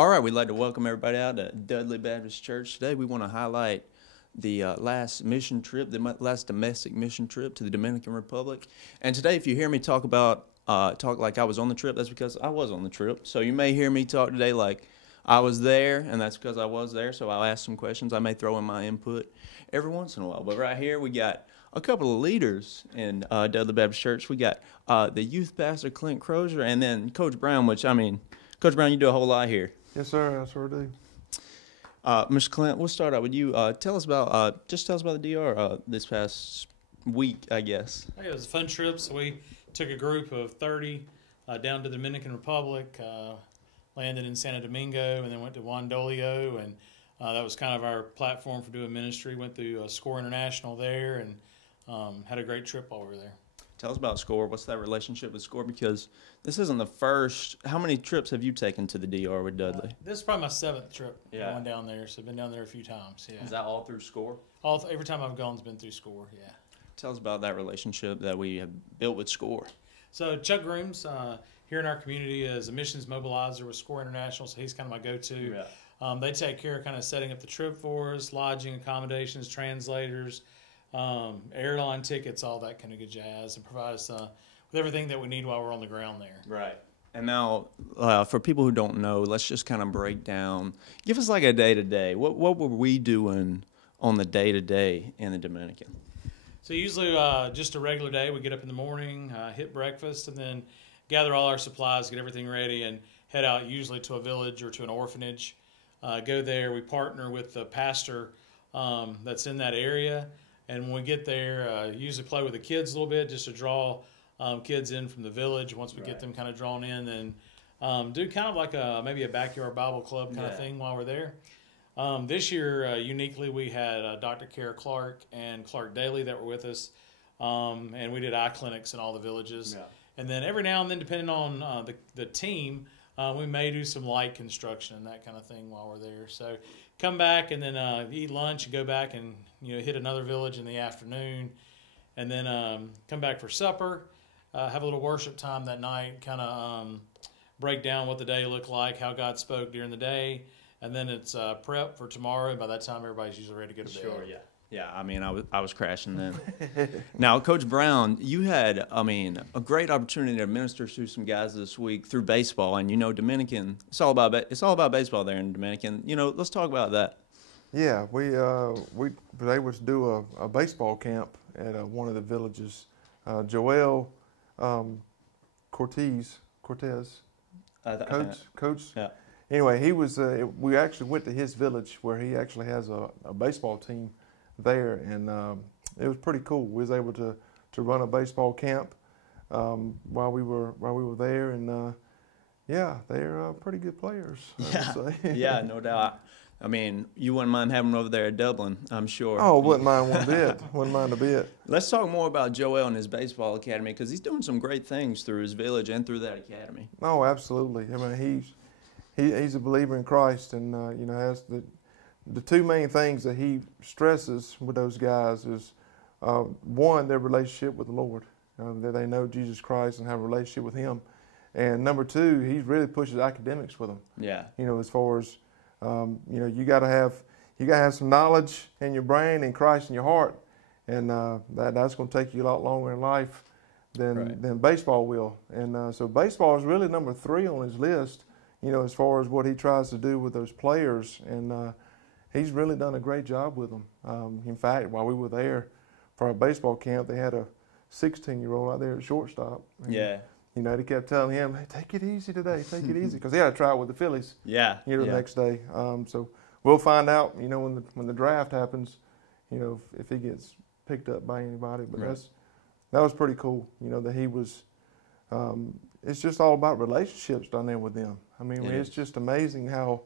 All right, we'd like to welcome everybody out to Dudley Baptist Church. Today we want to highlight the last mission trip, the last domestic mission trip to the Dominican Republic. And today, if you hear me talk like I was on the trip, that's because I was on the trip. So you may hear me talk today like I was there, and that's because I was there. So I'll ask some questions. I may throw in my input every once in a while. But right here we got a couple of leaders in Dudley Baptist Church. We got the youth pastor, Clint Crozier, and then Coach Brown, Coach Brown, you do a whole lot here. Yes, sir. I sure do. Mr. Clint, we'll start out with you. Tell us about the DR this past week, I guess. Hey, it was a fun trip. So we took a group of 30 down to the Dominican Republic, landed in Santo Domingo, and then went to Juan Dolio, and that was kind of our platform for doing ministry. Went through SCORE International there, and had a great trip while we were there. Tell us about SCORE. What's that relationship with SCORE? Because this isn't the first. How many trips have you taken to the DR with Dudley? This is probably my 7th trip going down there, so I've been down there a few times. Yeah. Is that all through SCORE? Every time I've gone has been through SCORE, yeah. Tell us about that relationship that we have built with SCORE. So Chuck Grooms here in our community is a missions mobilizer with SCORE International, so he's kind of my go-to. Yeah. They take care of kind of setting up the trip for us, lodging, accommodations, translators, airline tickets, all that kind of good jazz, and provide us with everything that we need while we're on the ground there. Right. And now, for people who don't know, let's just kind of break down. Give us like a day-to-day. What were we doing on the day-to-day in the Dominican? So usually just a regular day. We get up in the morning, hit breakfast, and then gather all our supplies, get everything ready, and head out usually to a village or to an orphanage. Go there. We partner with the pastor that's in that area. And when we get there, usually play with the kids a little bit just to draw kids in from the village. Once we get them kind of drawn in, then do kind of like maybe a backyard Bible club kind of thing while we're there. This year, uniquely, we had Dr. Kara Clark and Clark Daly that were with us, and we did eye clinics in all the villages. Yeah. And then every now and then, depending on the team, we may do some light construction and that kind of thing while we're there. So come back and then eat lunch and go back and hit another village in the afternoon, and then come back for supper, have a little worship time that night, kind of break down what the day looked like, how God spoke during the day, and then it's prep for tomorrow. And by that time, everybody's usually ready to go to bed. Sure, yeah. Yeah, I mean, I was crashing then. Now, Coach Brown, you had, a great opportunity to minister to some guys this week through baseball, and Dominican. It's all about baseball there in Dominican. Let's talk about that. Yeah, we were able to do a baseball camp at one of the villages. Joel Cortez, Coach. Yeah. Anyway, he was. We actually went to his village where he actually has a baseball team there, and it was pretty cool. We was able to run a baseball camp while we were there, and they're pretty good players. I would say. Yeah, no doubt. I mean, you wouldn't mind having them over there at Dublin, I'm sure. Oh, wouldn't mind one bit. Wouldn't mind a bit. Let's talk more about Joel and his baseball academy, because he's doing some great things through his village and through that academy. Oh, absolutely. I mean, he's a believer in Christ, and has the two main things that he stresses with those guys is one, their relationship with the Lord, that they know Jesus Christ and have a relationship with Him, and number two, he really pushes academics with them. Yeah. As far as you got to have some knowledge in your brain and Christ in your heart, and that's going to take you a lot longer in life than baseball will. And so baseball is really number 3 on his list, as far as what he tries to do with those players, and he's really done a great job with them. In fact, while we were there for our baseball camp, they had a 16-year-old out there at shortstop. And, they kept telling him, "Hey, take it easy today, take it easy," because he had to try it with the Phillies. The next day. So we'll find out, when the draft happens, if he gets picked up by anybody. But that was pretty cool. That he was. It's just all about relationships down there with them. I mean, it's just amazing how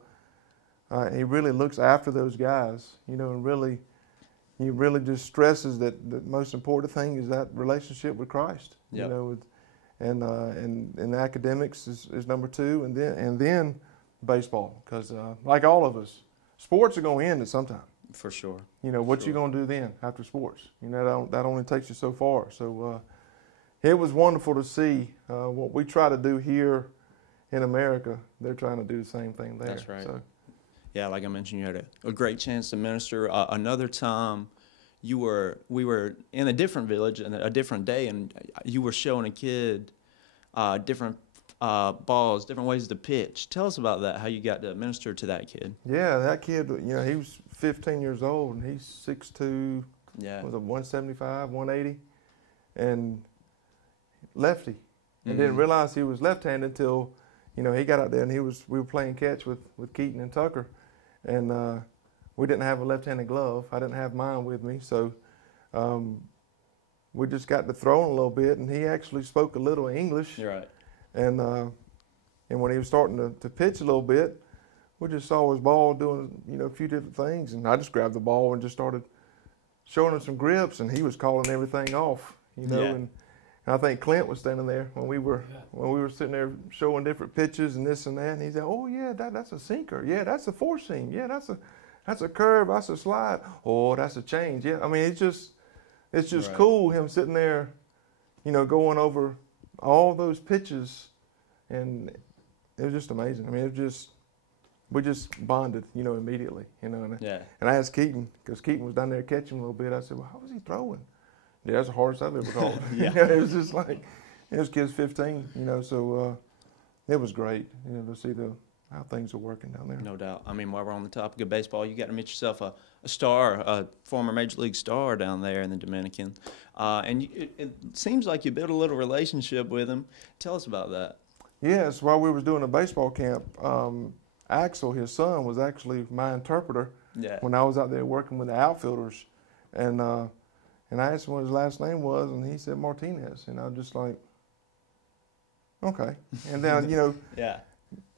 he really looks after those guys. And really, he really just stresses that the most important thing is that relationship with Christ. And academics is number 2, and then baseball, because like all of us, sports are going to end at some time. For sure. What you going to do then after sports? That only takes you so far. So it was wonderful to see what we try to do here in America, they're trying to do the same thing there. That's right. So, Yeah, like I mentioned, you had a great chance to minister. Another time, we were in a different village and a different day, and you were showing a kid different balls, different ways to pitch. Tell us about that, how you got to minister to that kid. yeah, that kid, he was 15 years old, and he's 6'2", Yeah. was it 175, 180, and lefty. And didn't realize he was left-handed until, he got out there and we were playing catch with Keaton and Tucker, and we didn't have a left-handed glove. I didn't have mine with me, so we just got to throwing a little bit, and he actually spoke a little English. You're right. And when he was starting to pitch a little bit, we just saw his ball doing, a few different things, and I just grabbed the ball and just started showing him some grips, and he was calling everything off, Yeah. and I think Clint was standing there when we were sitting there showing different pitches and this and that, and he said, "Oh yeah, that's a sinker. Yeah, that's a four seam. Yeah, that's a curve. That's a slide. Oh, that's a change. Yeah." I mean, it's just Right. cool him sitting there, going over all those pitches, and it was just amazing. I mean, we just bonded, immediately, And, Yeah. and I asked Keaton, because Keaton was down there catching a little bit. I said, "Well, how was he throwing?" Yeah, that's the hardest I've ever called. Yeah. It was just like, this kid's 15, so it was great, to see how things are working down there. No doubt. I mean, while we're on the topic of baseball, you got to meet yourself a star, a former Major League star down there in the Dominican. And it seems like you built a little relationship with him. Tell us about that. Yes, while we was doing a baseball camp, Axel, his son, was actually my interpreter Yeah. when I was out there working with the outfielders. And I asked him what his last name was, and he said Martinez. And I was just like, okay. And then, Yeah.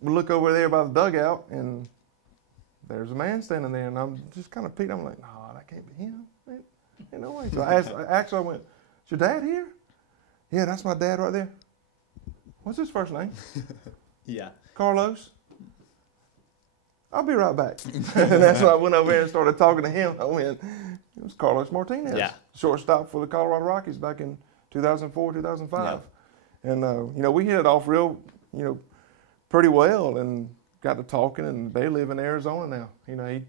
we look over there by the dugout, and there's a man standing there, and I'm just kind of peeked. I'm like, no, that can't be him. Ain't no way. So I went, is your dad here? Yeah, that's my dad right there. What's his first name? Yeah. Carlos. I'll be right back. And that's when I went over there and started talking to him. I went, it was Carlos Martinez, Yeah. shortstop for the Colorado Rockies back in 2004, 2005. Yeah. And, we hit it off real, pretty well, and got to talking, and they live in Arizona now.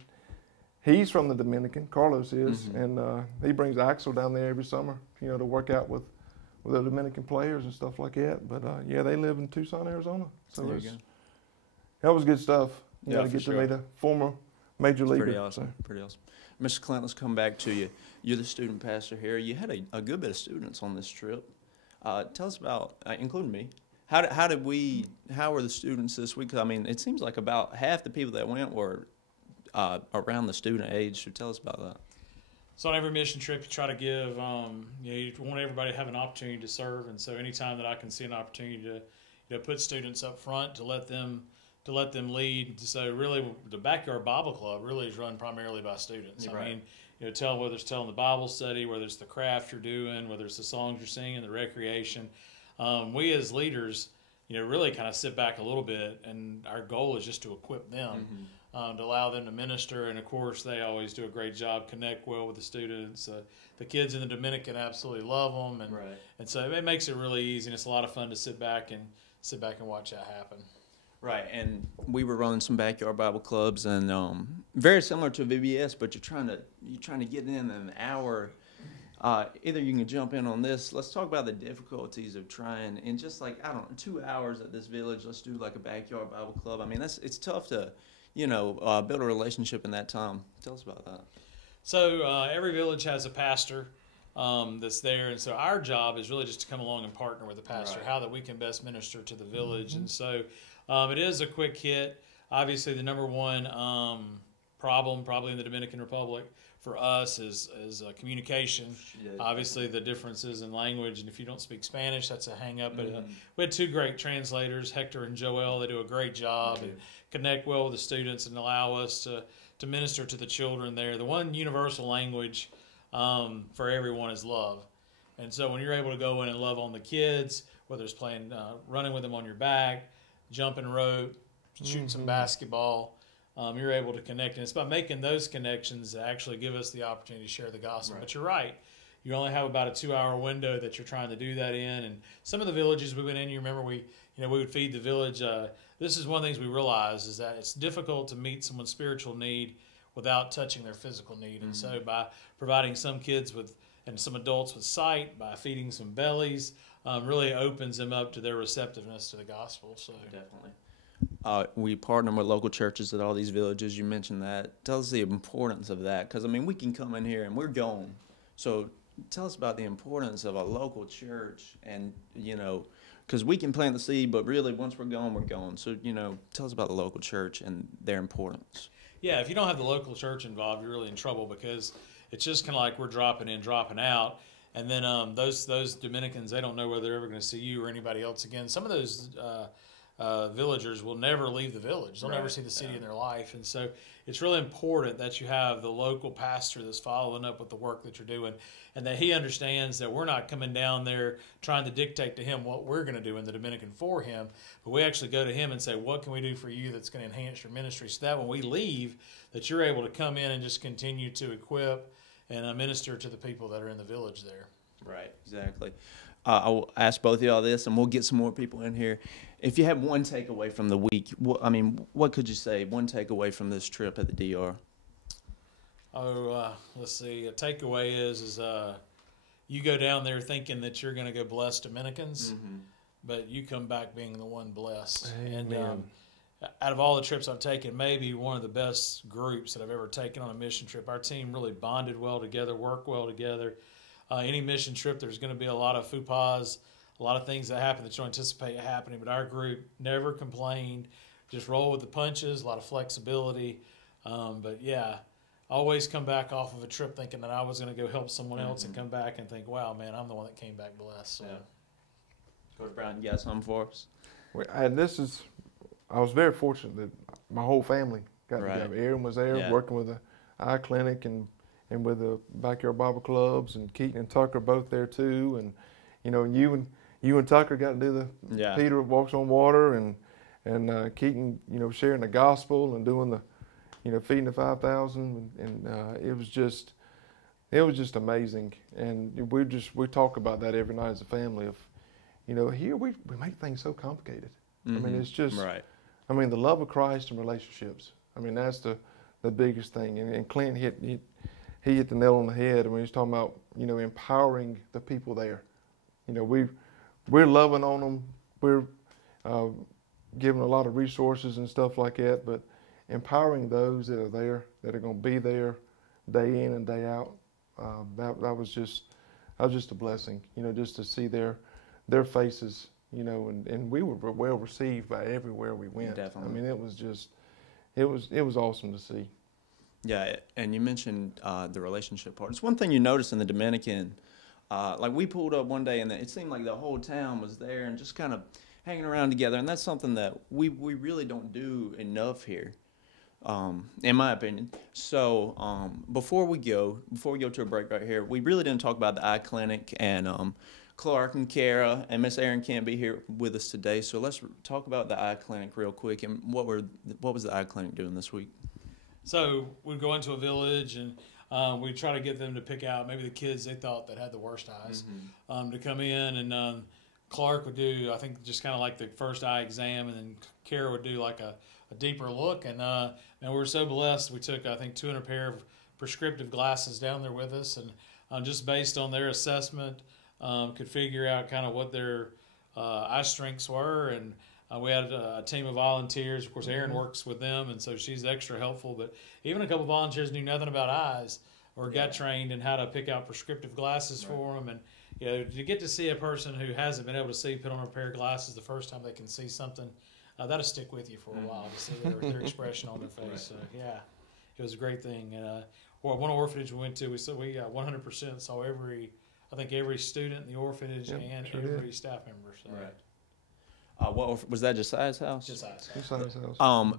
He's from the Dominican, Carlos is, and he brings Axel down there every summer, to work out with the Dominican players and stuff like that. But, yeah, they live in Tucson, Arizona. So There you go. that was good stuff. Yeah, To for get sure. to meet a former major leaguer. Pretty awesome. So. Pretty awesome. Mr. Clint, let's come back to you. You're the student pastor here. You had a good bit of students on this trip. Tell us about, including me, how were the students this week? 'Cause, I mean, it seems like about half the people that went were around the student age. So tell us about that. So on every mission trip, you try to give, you want everybody to have an opportunity to serve, and so anytime that I can see an opportunity to put students up front, to let them lead. So really, the Backyard Bible Club really is run primarily by students. Right. I mean, whether it's telling the Bible study, whether it's the craft you're doing, whether it's the songs you're singing, the recreation. We as leaders, really kind of sit back a little bit, and our goal is just to equip them, to allow them to minister. And of course, they always do a great job, connect well with the students. The kids in the Dominican absolutely love them, and so it makes it really easy. And it's a lot of fun to sit back and watch that happen. Right, and we were running some backyard Bible clubs, and very similar to VBS, but you're trying to get in an hour. Either you can jump in on this. Let's talk about the difficulties of trying in just 2 hours at this village. Let's do like a backyard Bible club. I mean, it's tough to, build a relationship in that time. Tell us about that. So every village has a pastor that's there, and so our job is really just to come along and partner with the pastor, how that we can best minister to the village. And so it is a quick hit. Obviously, the number one problem probably in the Dominican Republic for us is communication. Yeah. Obviously, the differences in language, and if you don't speak Spanish, that's a hang-up. But we had two great translators, Hector and Joel. They do a great job and connect well with the students and allow us to minister to the children there. The one universal language for everyone is love. And so when you're able to go in and love on the kids, whether it's playing, running with them on your back, jumping rope, shooting some basketball, you're able to connect. And it's by making those connections that actually give us the opportunity to share the gospel. Right. But you're right. you only have about a 2-hour window that you're trying to do that in. And some of the villages we went in, you remember we would feed the village. This is one of the things we realized is that it's difficult to meet someone's spiritual need without touching their physical need. And so by providing some kids and some adults with sight, by feeding some bellies, really opens them up to their receptiveness to the gospel. So Definitely. We partner with local churches at all these villages. You mentioned that. Tell us the importance of that, because, I mean, we can come in here and we're gone. So tell us about the importance of a local church and, because we can plant the seed, but really once we're gone, we're gone. So, tell us about the local church and their importance. Yeah, if you don't have the local church involved, you're really in trouble because it's just kind of like we're dropping in, dropping out. And then those Dominicans, they don't know whether they're ever going to see you or anybody else again. Some of those villagers will never leave the village. They'll never see the city in their life. And so it's really important that you have the local pastor that's following up with the work that you're doing and that he understands that we're not coming down there trying to dictate to him what we're going to do in the Dominican for him, but we actually go to him and say, what can we do for you that's going to enhance your ministry so that when we leave, that you're able to come in and just continue to equip and minister to the people that are in the village there. Right, exactly. I will ask both of y'all this, and we'll get some more people in here. If you have one takeaway from the week, what could you say? One takeaway from this trip at the DR? Let's see. A takeaway is you go down there thinking that you're going to go bless Dominicans, but you come back being the one blessed. Amen. And out of all the trips I've taken, maybe one of the best groups that I've ever taken on a mission trip. Our team really bonded well together, worked well together. Any mission trip, there's going to be a lot of faux pas, a lot of things that happen that you don't anticipate happening, but our group never complained, just roll with the punches, a lot of flexibility. But yeah, always come back off of a trip thinking that I was going to go help someone else and come back and think, wow, man, I'm the one that came back blessed. So. Yeah. Coach Brown, you got something for us? I was very fortunate that my whole family got together. Aaron was there working with the eye clinic and with the backyard Bible clubs, and Keaton and Tucker both there too. And you and Tucker got to do the Peter walks on water, and Keaton sharing the gospel and doing the feeding the 5,000, and it was just amazing. And we talk about that every night as a family. Of here we make things so complicated. I mean, it's just I mean, the love of Christ and relationships. I mean, that's the biggest thing. And Clint hit the nail on the head when he's talking about empowering the people there. We're loving on them. We're giving a lot of resources and stuff like that. But empowering those that are there, that are going to be there, day in and day out, that was just a blessing. Just to see their faces. And we were well received by everywhere we went. Definitely. I mean, it was awesome to see. Yeah, and you mentioned the relationship part. It's one thing you notice in the Dominican. Like we pulled up one day, and it seemed like the whole town was there and just kind of hanging around together. And that's something that we really don't do enough here, in my opinion. So before we go to a break right here, we really didn't talk about the eye clinic, and Clark and Kara and Miss Erin can't be here with us today. So let's talk about the eye clinic real quick. And what was the eye clinic doing this week? So we'd go into a village and we'd try to get them to pick out maybe the kids they thought that had the worst eyes to come in. And Clark would do, I think, just kind of like the first eye exam, and then Kara would do like a deeper look. And we were so blessed. We took, I think, 200 pair of prescriptive glasses down there with us. And just based on their assessment, could figure out kind of what their eye strengths were. And we had a team of volunteers. Of course, Erin works with them, and so she's extra helpful. But even a couple of volunteers knew nothing about eyes or got trained in how to pick out prescriptive glasses for them. And to get to see a person who hasn't been able to see put on a pair of glasses the first time they can see something, that'll stick with you for a while to see their expression on their face. So, yeah, it was a great thing. And one orphanage we went to, we 100% saw every student in the orphanage and every staff member. So. Right. What was that? Josiah's house? Josiah's house.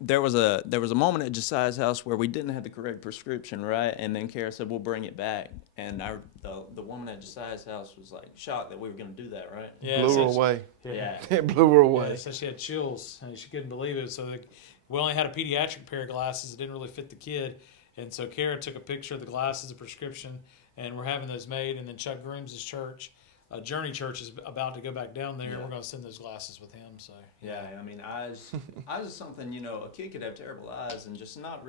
There was a moment at Josiah's house where we didn't have the correct prescription, right? And then Kara said, "We'll bring it back." And the woman at Josiah's house was like shocked that we were going to do that, right? Yeah, blew her away. Yeah, it blew her away. Yeah, so she had chills and she couldn't believe it. So we only had a pediatric pair of glasses. It didn't really fit the kid, and so Kara took a picture of the glasses, the prescription, and we're having those made. And then Chuck Grooms' church, Journey Church, is about to go back down there. We're going to send those glasses with him. So yeah, I mean, eyes is something, you know, a kid could have terrible eyes and just not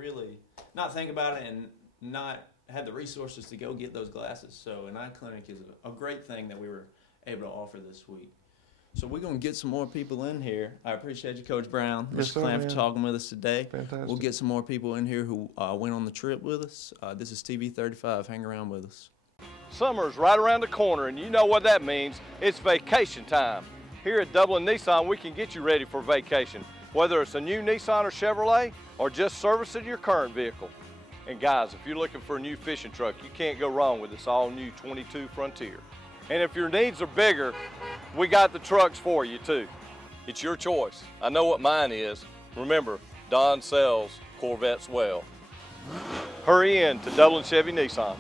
think about it and not have the resources to go get those glasses. So an eye clinic is a great thing that we were able to offer this week. So we're going to get some more people in here. I appreciate you, Coach Brown, Yes, Mr. sir, Clam, for man. talking with us today. Fantastic. We'll get some more people in here who went on the trip with us. This is TV 35. Hang around with us. Summer's right around the corner, and you know what that means. It's vacation time. Here at Dublin Nissan, we can get you ready for vacation, whether it's a new Nissan or Chevrolet or just servicing your current vehicle. And guys, if you're looking for a new fishing truck, you can't go wrong with this all-new 22 Frontier. And if your needs are bigger, we got the trucks for you too. It's your choice. I know what mine is. Remember, Don sells Corvettes well. Hurry in to Dublin Chevy Nissan.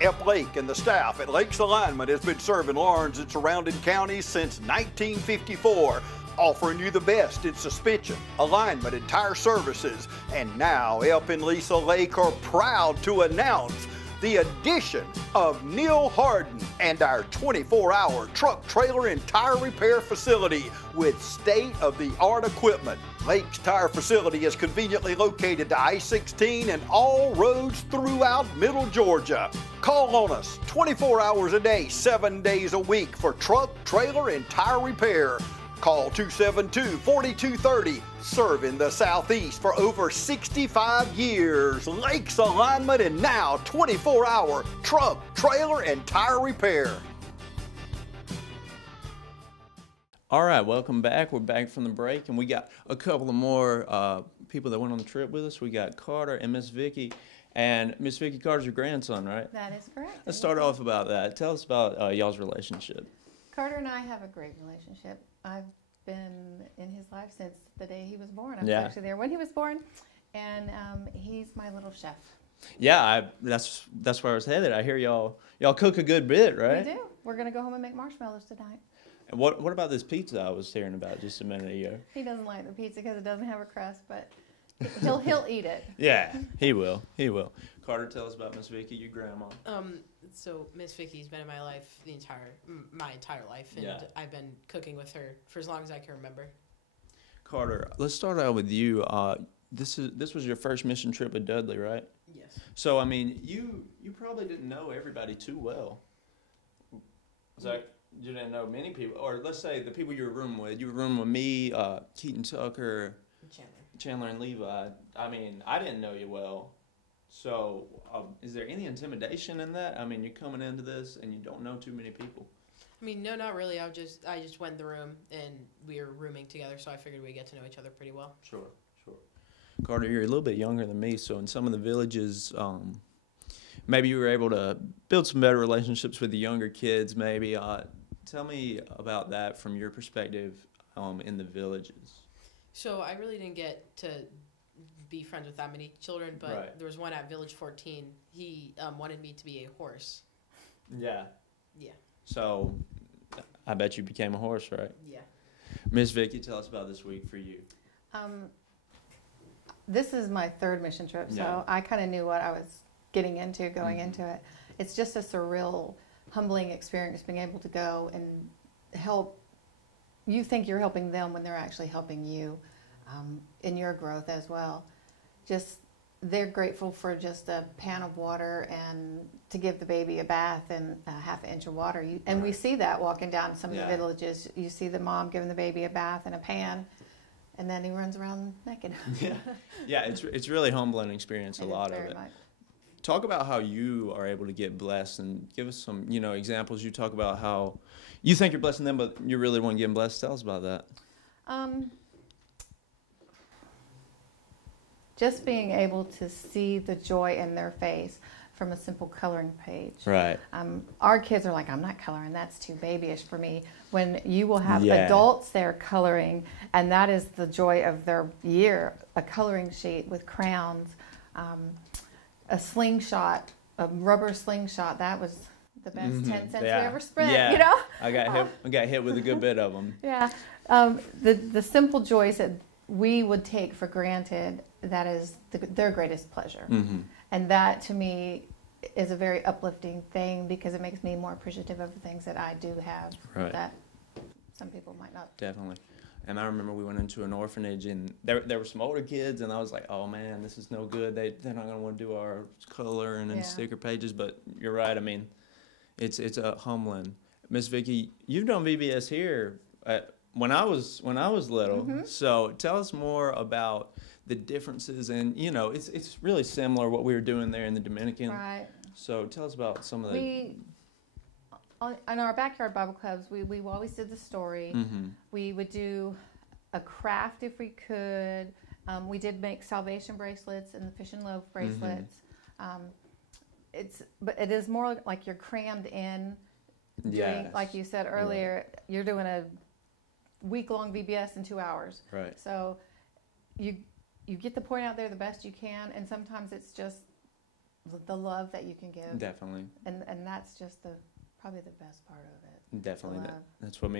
Ep Lake and the staff at Lakes Alignment has been serving Lawrence and surrounding counties since 1954, offering you the best in suspension, alignment, and tire services. And now Ep and Lisa Lake are proud to announce the addition of Neil Harden and our 24-hour truck, trailer, and tire repair facility with state-of-the-art equipment. Lake's Tire Facility is conveniently located to I-16 and all roads throughout Middle Georgia. Call on us 24 hours a day, 7 days a week for truck, trailer, and tire repair. Call 272-4230, serving the Southeast for over 65 years. Lakes Alignment and now 24-hour truck, trailer, and tire repair. All right, welcome back. We're back from the break, and we got a couple of more people that went on the trip with us. We got Carter and Miss Vicky. And Miss Vicky, Carter's your grandson, right? That is correct. Let's start off about that. Tell us about y'all's relationship. Carter and I have a great relationship. I've been in his life since the day he was born. I was Yeah. actually there when he was born, and he's my little chef. Yeah, that's where I was headed. I hear y'all cook a good bit, right? We do. We're gonna go home and make marshmallows tonight. And what about this pizza I was hearing about just a minute ago? He doesn't like the pizza because it doesn't have a crust, but he'll eat it. Yeah, he will. He will. Carter, tell us about Miss Vicky, your grandma. So Miss Vicky's been in my life my entire life, and Yeah. I've been cooking with her for as long as I can remember. Carter, let's start out with you. This was your first mission trip with Dudley, right? Yes. So I mean, you probably didn't know everybody too well. It's like you didn't know many people, or let's say the people you were rooming with. You were rooming with me, Keaton Tucker, Chandler, and Levi. I mean, I didn't know you well. So, is there any intimidation in that? I mean, you're coming into this and you don't know too many people. I mean, no, not really. I just went in the room and we were rooming together, so I figured we'd get to know each other pretty well. Sure. Carter, you're a little bit younger than me, so in some of the villages, maybe you were able to build some better relationships with the younger kids. Maybe tell me about that from your perspective in the villages. So I really didn't get to be friends with that many children, but Right. there was one at Village 14. He wanted me to be a horse. Yeah. Yeah. So, I bet you became a horse, right? Yeah. Miss Vicky, tell us about this week for you. This is my third mission trip, so Yeah. I kind of knew what I was getting into going into it. It's just a surreal, humbling experience being able to go and help. You think you're helping them when they're actually helping you in your growth as well. Just they're grateful for just a pan of water and to give the baby a bath and a half an inch of water. And we see that walking down some of the Yeah. villages. You see the mom giving the baby a bath in a pan, and then he runs around naked. Yeah, it's really humbling experience, a It is lot of very it. much. Talk about how you are able to get blessed and give us some, examples. You talk about how you think you're blessing them, but you really want to get them blessed. Tell us about that. Just being able to see the joy in their face from a simple coloring page. Right. Our kids are like, I'm not coloring, that's too babyish for me. When you will have Yeah. adults there coloring, and that is the joy of their year, a coloring sheet with crayons, a slingshot, a rubber slingshot, that was the best 10 cents we ever spent, Yeah. you know? I got hit with a good bit of them. Yeah, the simple joys that we would take for granted, that is their greatest pleasure. Mm-hmm. And that, to me, is a very uplifting thing, because it makes me more appreciative of the things that I do have Right. that some people might not. Definitely. And I remember we went into an orphanage, and there were some older kids, and I was like, oh man, this is no good. They're not going to want to do our coloring and Yeah. sticker pages. But you're right. I mean, it's a humbling. Miss Vicki, you've done VBS here when I was little. Mm-hmm. So tell us more about the differences, and it's really similar what we were doing there in the Dominican. Right. So tell us about some of the. In our backyard Bible clubs, we always did the story. Mm-hmm. We would do a craft if we could. We did make salvation bracelets and the fish and loaf bracelets. But it is more like you're crammed in. Doing, Yes. like you said earlier, you're doing a week-long VBS in 2 hours. Right. So you get the point out there the best you can, and sometimes it's just the love that you can give. Definitely. And that's just probably the best part of it. Definitely. Love. That's what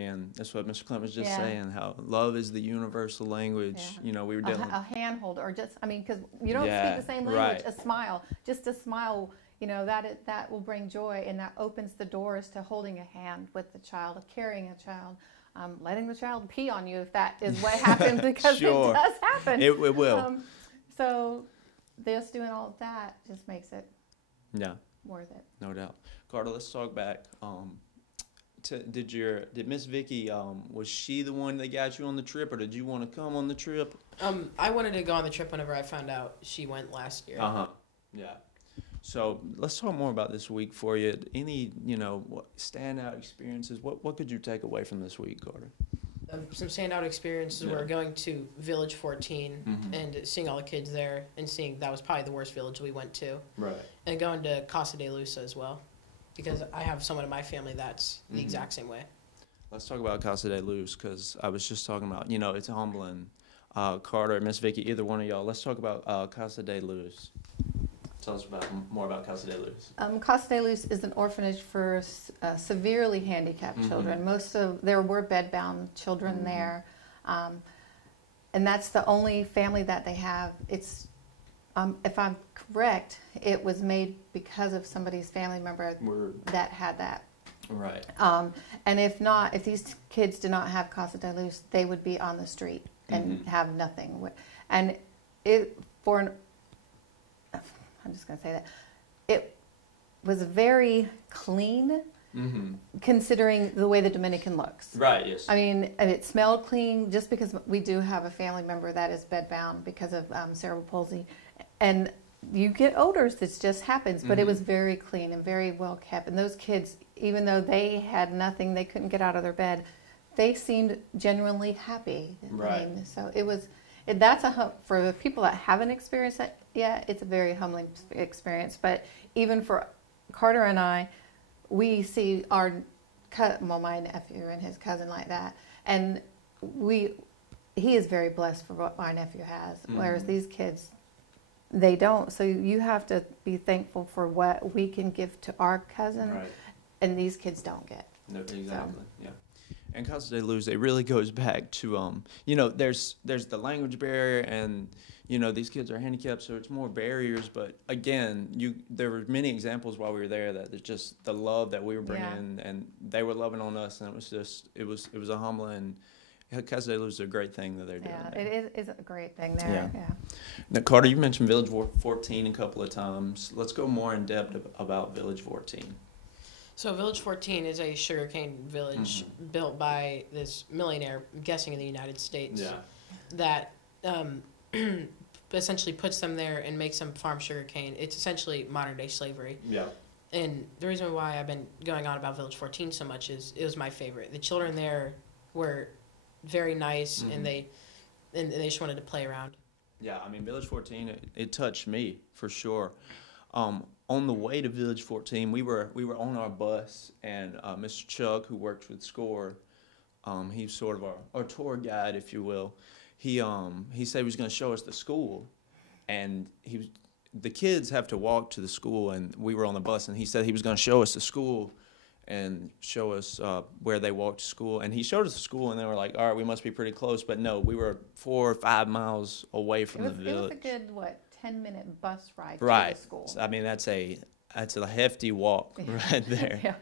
Mr. Clem was just Yeah. saying, how love is the universal language. Yeah. We were dealing. A handhold, or just, because you don't Yeah, speak the same language. right. A smile, just a smile, that will bring joy, and that opens the doors to holding a hand with the child, carrying a child, letting the child pee on you if that is what happens, because Sure. it does happen. It will. So just doing all of that just makes it Yeah, worth it. no doubt. Carter, let's talk back. Did Miss Vicki, was she the one that got you on the trip, or did you want to come on the trip? I wanted to go on the trip whenever I found out she went last year. Yeah. So let's talk more about this week for you. Any, standout experiences? What could you take away from this week, Carter? Some standout experiences were going to Village 14 and seeing all the kids there, and seeing that was probably the worst village we went to. Right. And going to Casa de Lusa as well, because I have someone in my family that's the exact same way. Let's talk about Casa de Luz, because I was just talking about, it's humbling. Carter, Miss Vicki, either one of y'all, let's talk about Casa de Luz. Tell us more about Casa de Luz. Casa de Luz is an orphanage for severely handicapped children. There were bedbound children there, and that's the only family that they have. It's, if I'm correct, it was made because of somebody's family member that had that. Right. And if not, if these kids did not have Casa de Luz, they would be on the street and have nothing. And I'm just going to say that it was very clean, considering the way the Dominican looks. Right, yes. And it smelled clean, just because we do have a family member that is bedbound because of cerebral palsy. And you get odors, that just happens, but it was very clean and very well kept. And those kids, even though they had nothing, they couldn't get out of their bed, they seemed genuinely happy. Right. So for the people that haven't experienced that yet, it's a very humbling experience. But even for Carter and I, we see my nephew and his cousin like that, and he is very blessed for what my nephew has, whereas these kids, they don't. So you have to be thankful for what we can give to our cousin, Right. and these kids don't get. No, exactly. Yeah. And Casa de Luz, it really goes back to there's the language barrier, and these kids are handicapped, so it's more barriers. But again, there were many examples while we were there that it's just the love that we were bringing, and they were loving on us, and it was a humbling. Casa de Luz is a great thing that they're doing. Yeah, there. it is a great thing there. Yeah. Now, Carter, you mentioned Village 14 a couple of times. Let's go more in depth about Village 14. So Village 14 is a sugarcane village built by this millionaire, I'm guessing in the United States, that essentially puts them there and makes them farm sugarcane. It's essentially modern-day slavery. Yeah. And the reason why I've been going on about Village 14 so much is it was my favorite. The children there were very nice, and they just wanted to play around. Yeah, Village 14, it touched me for sure. On the way to Village 14, we were on our bus, and Mr. Chuck, who works with SCORE, he's sort of our tour guide, if you will. He said he was going to show us the school, and the kids have to walk to the school, and we were on the bus, and he said he was going to show us the school, and show us where they walked to school. And he showed us the school, and they were like, all right, we must be pretty close. But no, we were 4 or 5 miles away from the village. It was a good, 10-minute bus ride right. to the school. I mean, that's a hefty walk right there. Yeah.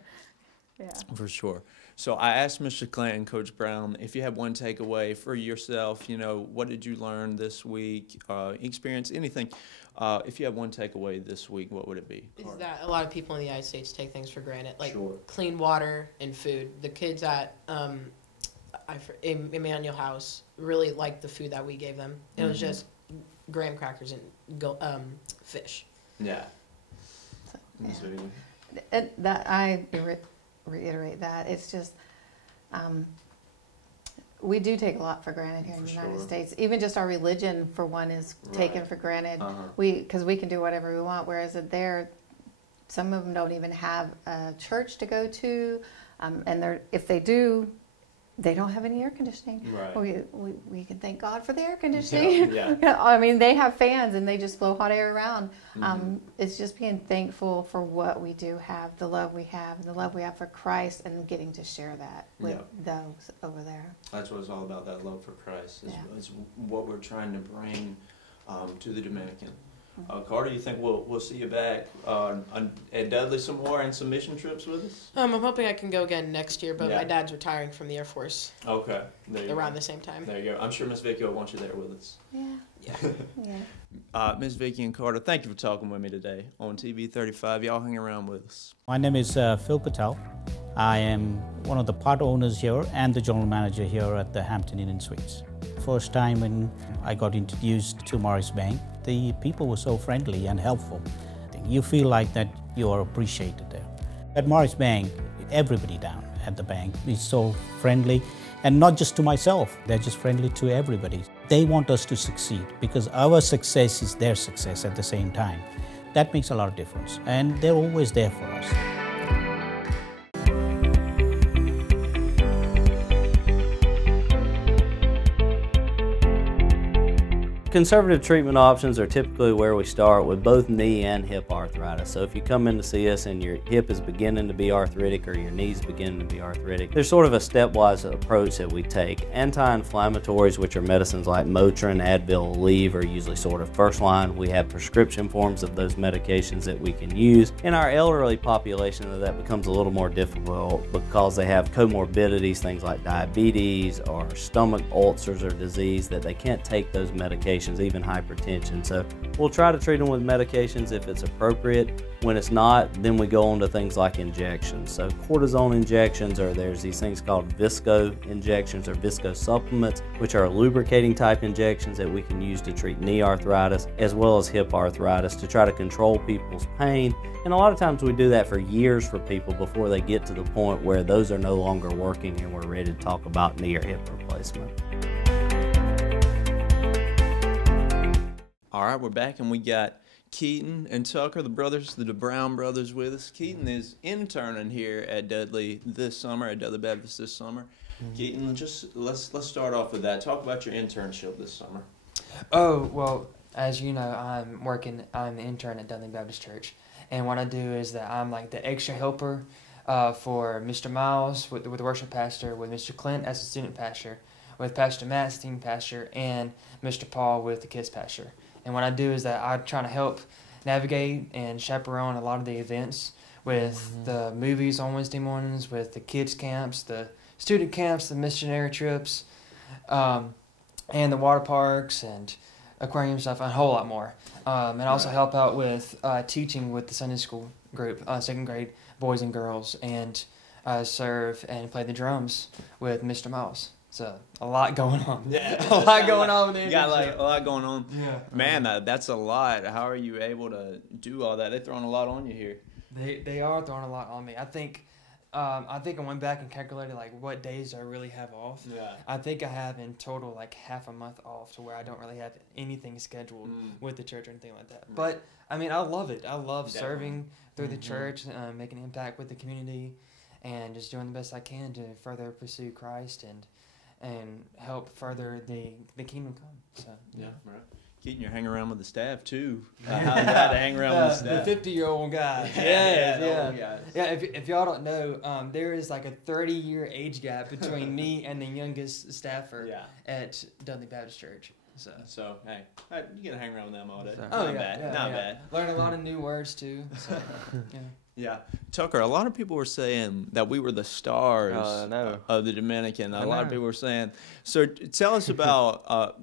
For sure. So I asked Mr. Clanton, Coach Brown, if you had one takeaway for yourself, what did you learn this week, experience, anything. If you had one takeaway this week, what would it be? Is that a lot of people in the United States take things for granted, like Sure. clean water and food. The kids at Emmanuel House really liked the food that we gave them. It was just graham crackers and fish. Yeah. And that I reiterate that it's just we do take a lot for granted here in the United States. Even just our religion, for one, is taken for granted. Because we can do whatever we want, whereas there, some of them don't even have a church to go to, and if they do, they don't have any air conditioning. Right. We can thank God for the air conditioning. Yeah. I mean, they have fans and they just blow hot air around. It's just being thankful for what we do have, the love we have, and the love we have for Christ, and getting to share that with those over there. That's what it's all about, that love for Christ. Is what we're trying to bring to the Dominican. Carter, you think we'll see you back at Dudley some more and some mission trips with us? I'm hoping I can go again next year, but my dad's retiring from the Air Force. Okay. Around the same time. There you go. I'm sure Miss Vicky will want you there with us. Yeah. Miss Vicky and Carter, thank you for talking with me today on TV 35. Y'all hang around with us. My name is Phil Patel. I am one of the part owners here and the general manager here at the Hampton Inn and Suites. First time when I got introduced to Morris Bank, the people were so friendly and helpful. You feel like that you are appreciated there. At Morris Bank, everybody down at the bank is so friendly, and not just to myself, they're just friendly to everybody. They want us to succeed because our success is their success at the same time. That makes a lot of difference, and they're always there for us. Conservative treatment options are typically where we start with both knee and hip arthritis. So if you come in to see us and your hip is beginning to be arthritic or your knee's beginning to be arthritic, there's sort of a stepwise approach that we take. Anti-inflammatories, which are medicines like Motrin, Advil, Aleve, are usually sort of first line. We have prescription forms of those medications that we can use. In our elderly population, that becomes a little more difficult because they have comorbidities, things like diabetes or stomach ulcers or disease, that they can't take those medications, even hypertension. So we'll try to treat them with medications if it's appropriate. When it's not, then we go on to things like injections. So cortisone injections, or there's these things called visco injections or visco supplements, which are lubricating type injections that we can use to treat knee arthritis as well as hip arthritis to try to control people's pain. And a lot of times we do that for years for people before they get to the point where those are no longer working and we're ready to talk about knee or hip replacement. All right, we're back, and we got Keaton and Tucker, the brothers, the Brown brothers, with us. Keaton is interning here at Dudley this summer, at Dudley Baptist this summer. Keaton, just let's start off with that. Talk about your internship this summer. Oh, well, as you know, I'm the intern at Dudley Baptist Church, and what I do is that I'm like the extra helper for Mr. Miles with the worship pastor, with Mr. Clint as the student pastor, with Pastor Matt, student pastor, and Mr. Paul with the kids pastor. And what I do is that I try to help navigate and chaperone a lot of the events with the movies on Wednesday mornings, with the kids camps, the student camps, the missionary trips, and the water parks and aquarium stuff, and a whole lot more. And I also help out with teaching with the Sunday school group, second grade boys and girls, and serve and play the drums with Mr. Miles. So a lot going on. Yeah, a lot going on with the You got like a lot going on. Yeah. Man, that's a lot. How are you able to do all that? They're throwing a lot on you here. They are throwing a lot on me. I think I went back and calculated like what days I really have off. Yeah. I think I have in total like half a month off to where I don't really have anything scheduled with the church or anything like that. Right. But I mean, I love it. I love Definitely. serving through the church, making an impact with the community, and just doing the best I can to further pursue Christ and help further the kingdom come. So Yeah, right. Keaton, you're hanging around with the staff too. How's that to hang around with the staff? The 50-year-old guy. Yeah. If y'all don't know, there is like a 30-year age gap between me and the youngest staffer at Dudley Baptist Church. So hey, you get to hang around with them all day. Not bad. Learn a lot of new words too. So, Yeah, Tucker. A lot of people were saying that we were the stars of the Dominican. A lot of people were saying. So tell us about.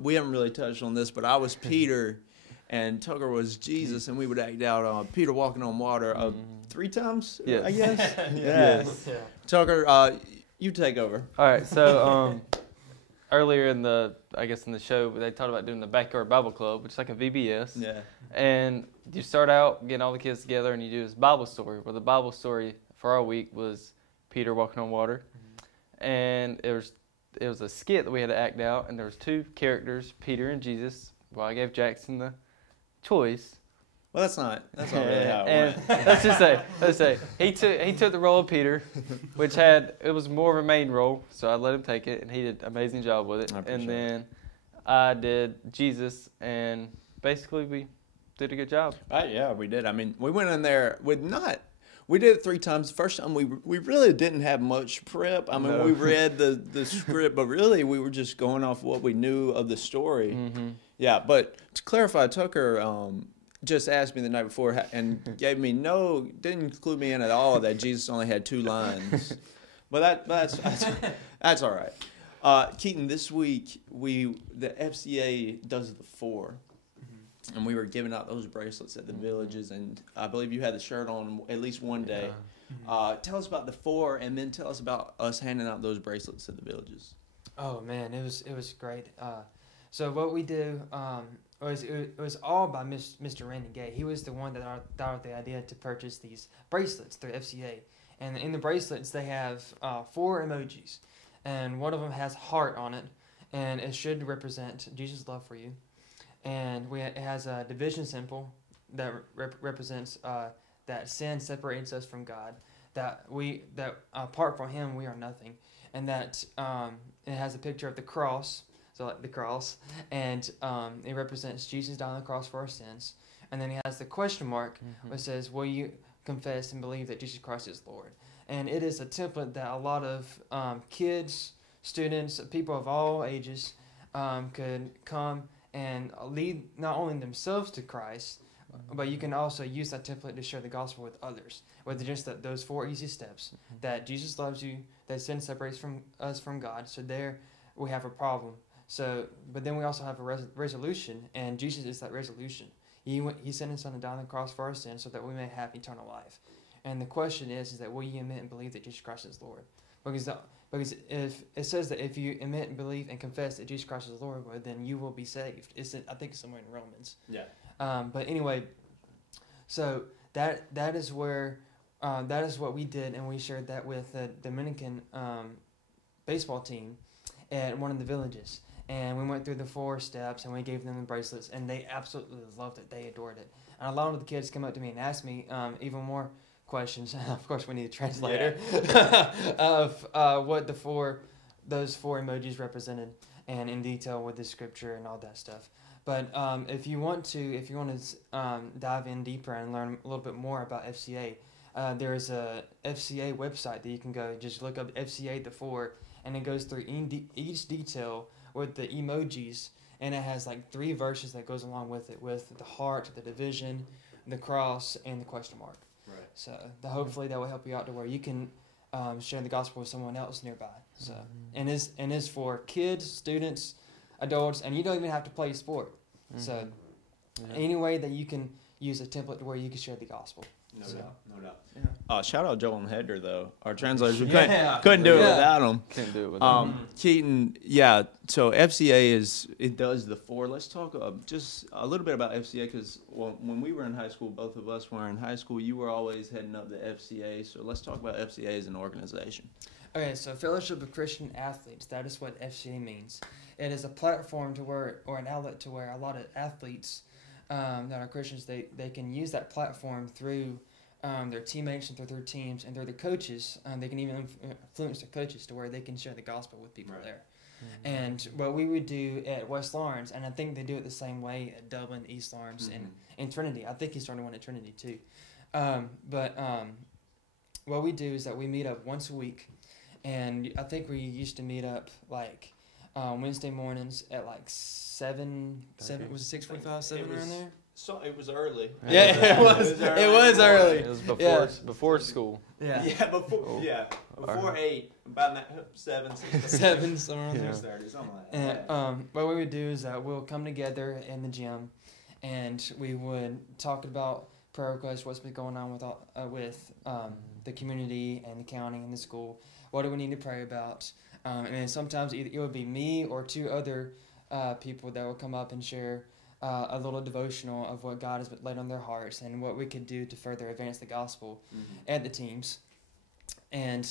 We haven't really touched on this, but I was Peter, and Tucker was Jesus, and we would act out Peter walking on water 3 times. Yes. I guess. Yes. Tucker, you take over. All right. So earlier in the show, they talked about doing the Backyard Bible Club, which is like a VBS. Yeah. And you start out getting all the kids together, and you do this Bible story. Well, the Bible story for our week was Peter walking on water, and it was a skit that we had to act out, and there was 2 characters, Peter and Jesus. Well, I gave Jackson the choice. Well, that's not really how it went. Let's say he took the role of Peter, which it was more of a main role, so I let him take it, and he did an amazing job with it. And then I did Jesus, and basically we did a good job. Yeah, we did. I mean, we went in there we did it 3 times. The first time we really didn't have much prep. I mean, we read the script, but really we were just going off what we knew of the story. Mm-hmm. Yeah, but to clarify, Tucker just asked me the night before and didn't include me in at all that Jesus only had 2 lines. But that's all right. Keaton, this week the FCA does the 4. And we were giving out those bracelets at the villages, and I believe you had the shirt on at least one day. Tell us about the 4, and then tell us about us handing out those bracelets at the villages. Oh man, it was great. So what we do it was all by Mr. Randy Gay. He was the one that thought of the idea to purchase these bracelets through FCA, and in the bracelets they have 4 emojis, and one of them has heart on it, and it should represent Jesus' love for you. And it has a division symbol that represents that sin separates us from God, that apart from Him we are nothing, and that it has a picture of the cross, so like the cross, and it represents Jesus dying on the cross for our sins. And then it has the question mark, which says, "Will you confess and believe that Jesus Christ is Lord?" And it is a template that a lot of kids, students, people of all ages could come and lead not only themselves to Christ, but you can also use that template to share the gospel with others. With just those 4 easy steps, that Jesus loves you, that sin separates us from God. So there we have a problem. But then we also have a resolution, and Jesus is that resolution. He sent His Son to die on the cross for our sins so that we may have eternal life. And the question is that will you admit and believe that Jesus Christ is Lord? Because if it says that if you admit and believe and confess that Jesus Christ is Lord, well, then you will be saved. I think it's somewhere in Romans. Yeah. But anyway, so that is where that is what we did, and we shared that with the Dominican baseball team at one of the villages. And we went through the 4 steps, and we gave them the bracelets, and they absolutely loved it. They adored it. And a lot of the kids come up to me and ask me even more questions. Of course, we need a translator of what those 4 emojis represented, and in detail with the scripture and all that stuff. But if you want to dive in deeper and learn a little bit more about FCA, there is a FCA website that you can go. Just look up FCA the 4, and it goes through each detail with the emojis, and it has like 3 verses that goes along with it, with the heart, the division, the cross, and the question mark. Right. So hopefully that will help you out to where you can share the gospel with someone else nearby. So and is for kids, students, adults, and you don't even have to play sport. So any way that you can use a template to where you can share the gospel. No doubt. Yeah. Shout out Joel and Hedger though, our translators. We couldn't do it without them. Couldn't do it without them. Keaton, so FCA it does the 4. Let's talk just a little bit about FCA, because when we were in high school, both of us were in high school. You were always heading up the FCA, so let's talk about FCA as an organization. Okay, so Fellowship of Christian Athletes. That is what FCA means. It is a platform or an outlet to where a lot of athletes that are Christians, they can use that platform through their teammates and through their teams and through their coaches. They can even influence their coaches to where they can share the gospel with people there. And what we would do at West Lawrence, and I think they do it the same way at Dublin, East Lawrence, and Trinity. I think he's starting one at Trinity too. What we do is that we meet up once a week, and I think we used to meet up like Wednesday mornings at like 7 was it 6:45, 7 around there? So it was early. Yeah, it was. It was early. It was before school. Yeah. Before 8, about 7, 6, 7 somewhere around there. 6:30, something like that. And what we would do is that we'll come together in the gym, and we would talk about prayer requests, what's been going on with the community and the county and the school. What do we need to pray about? And then sometimes either it would be me or 2 other people that will come up and share a little devotional of what God has laid on their hearts and what we could do to further advance the gospel at the teams. And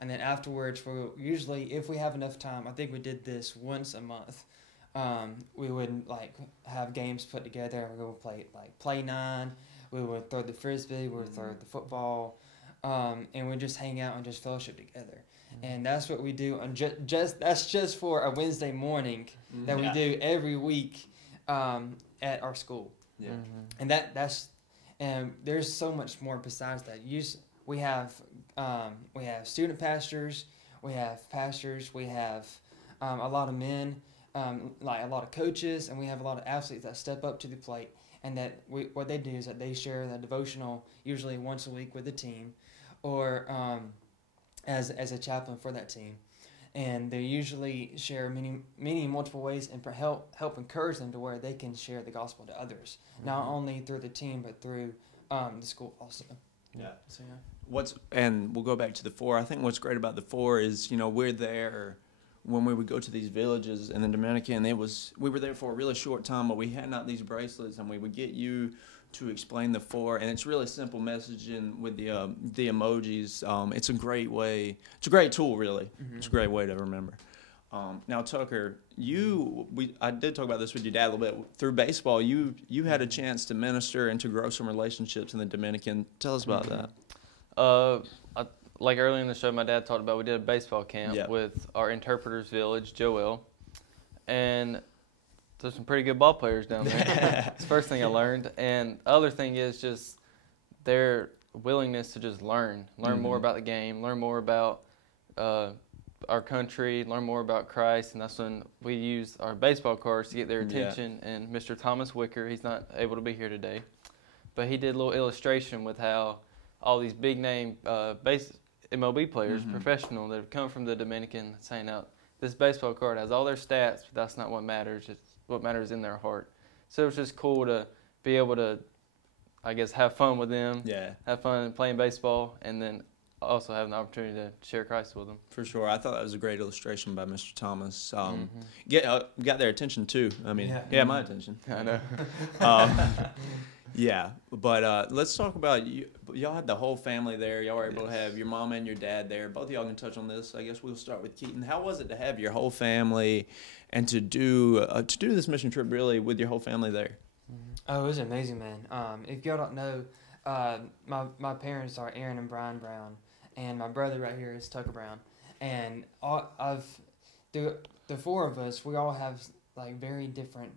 then afterwards, we'll usually, if we have enough time, I think we did this once a month. We would like have games put together. We would play like Play 9. We would throw the frisbee. We would throw the football, and we'd just hang out and just fellowship together. And that's what we do. And that's just for a Wednesday morning that we do every week at our school. Yeah. And that's there's so much more besides that. We have student pastors, we have pastors, we have a lot of men, like a lot of coaches, and we have a lot of athletes that step up to the plate. And that what they do is that they share the devotional usually once a week with the team, or as a chaplain for that team. And they usually share many multiple ways and help encourage them to where they can share the gospel to others, not only through the team but through the school also. Yeah. So yeah. And we'll go back to the 4. I think what's great about the 4 is, we're there when we would go to these villages in the Dominican. We were there for a really short time, but we had out these bracelets, and we would get you to explain the 4, and it's really simple messaging with the emojis. It's a great way. It's a great tool, really. It's a great way to remember. Now, Tucker, I did talk about this with your dad a little bit. Through baseball, you had a chance to minister and to grow some relationships in the Dominican. Tell us about that. Like earlier in the show, my dad talked about we did a baseball camp with our interpreter's village, Joel, and there's some pretty good ball players down there. That's the first thing I learned. And the other thing is just their willingness to just learn more about the game, learn more about our country, learn more about Christ. And that's when we use our baseball cards to get their attention. And Mr. Thomas Wicker, he's not able to be here today, but he did a little illustration with how all these big-name MLB players, professional, that have come from the Dominican, saying out, this baseball card has all their stats, but that's not what matters. It's what matters in their heart. So it was just cool to be able to, I guess, have fun with them, have fun playing baseball, and then also having the opportunity to share Christ with them. For sure. I thought that was a great illustration by Mr. Thomas. Got their attention, too. I mean, my attention. I know. Yeah, but let's talk about you. Y'all had the whole family there. Y'all were able to have your mom and your dad there. Both of y'all can touch on this. I guess we'll start with Keaton. How was it to have your whole family and to do this mission trip really with your whole family there? Oh, it was amazing, man. If y'all don't know, my parents are Aaron and Brian Brown, and my brother right here is Tucker Brown. And the 4 of us, we all have like very different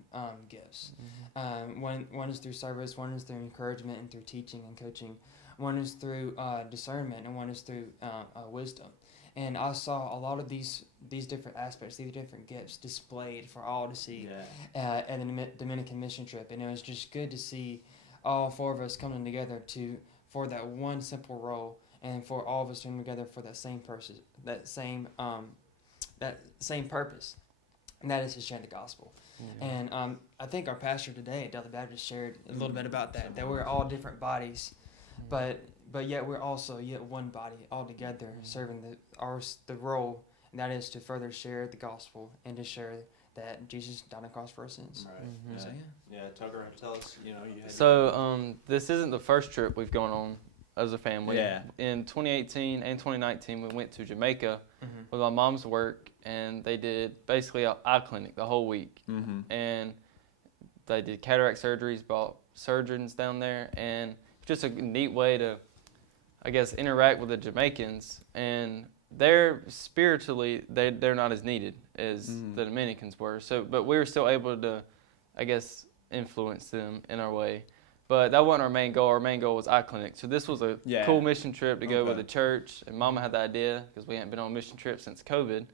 gifts. One is through service, one is through encouragement and through teaching and coaching. One is through discernment, and one is through wisdom. And I saw a lot of these different aspects, these different gifts displayed for all to see at the Dominican mission trip. And it was just good to see all 4 of us coming together for that one simple role, and for all of us coming together for that same purpose. And that is to share the gospel. And I think our pastor today at Dudley Baptist shared a little bit about that we're all different bodies, but yet we're also one body all together serving the role, and that is to further share the gospel and to share that Jesus died on the cross for our sins. Right. So, Tucker, tell us, you had... So this isn't the first trip we've gone on as a family. Yeah. In 2018 and 2019, we went to Jamaica with my mom's work, and they did basically an eye clinic the whole week. And they did cataract surgeries, brought surgeons down there, and just a neat way to, I guess, interact with the Jamaicans. And they're spiritually they're not as needed as the Dominicans were. So, but we were still able to, I guess, influence them in our way. But that wasn't our main goal. Our main goal was eye clinic. So this was a cool mission trip to go with the church. And Mama had the idea because we hadn't been on a mission trip since COVID.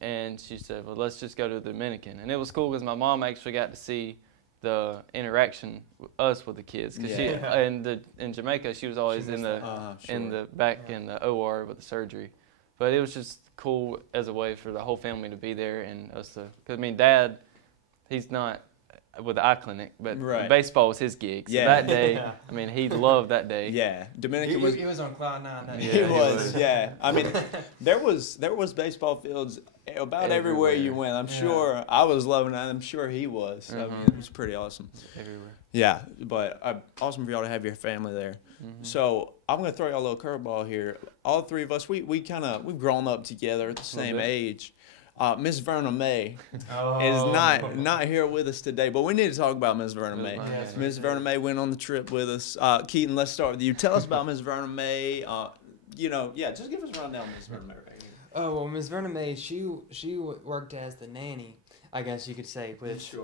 And she said, well, let's just go to the Dominican. And it was cool because my mom actually got to see the interaction us with the kids. Because in Jamaica, she was always in the back in the OR with the surgery. But it was just cool as a way for the whole family to be there and us to. Because I mean, Dad, he's not with the eye clinic, but baseball was his gig. So that day, I mean, he loved that day. Yeah, Dominican he was on cloud nine that He day. was. I mean, there was baseball fields about everywhere you went. I'm sure I was loving it. I'm sure he was. So, I mean, it was pretty awesome. Everywhere. Yeah, but awesome for y'all to have your family there. So I'm gonna throw y'all a little curveball here. All three of us, we've grown up together at the same age. Miss Verna May is not here with us today, but we need to talk about Miss Verna May. Miss Verna May went on the trip with us. Keaton, let's start with you. Tell us about Miss Verna May. Just give us a rundown of Miss Verna May right here. Oh, well, Miss Verna May, she worked as the nanny, I guess you could say, with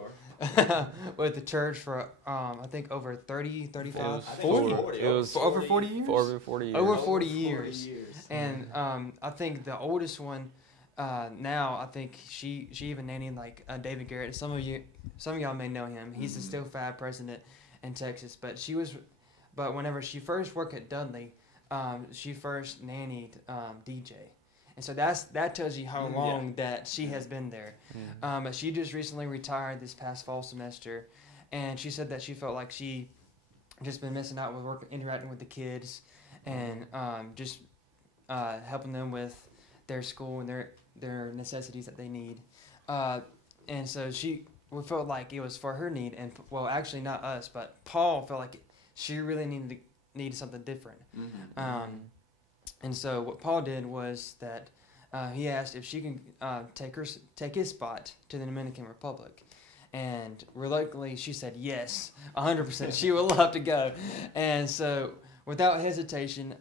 with the church for I think over 30, 35, 40. It was over 40 years. Over 40 years. Over 40 years. And I think the oldest one. Now I think she even nannied like David Garrett. Some of y'all may know him. He's the Still Fab president in Texas. But whenever she first worked at Dudley, she first nannied DJ, and so that tells you how long that she has been there. But she just recently retired this past fall semester, and she said that she felt like she just been missing out with interacting with the kids, and just helping them with their school and their necessities that they need, and so we felt like it was for her need, and well, actually not us, but Paul felt like she really needed something different, and so what Paul did was that he asked if she can take his spot to the Dominican Republic, and reluctantly she said yes, 100%. She would love to go, and so without hesitation.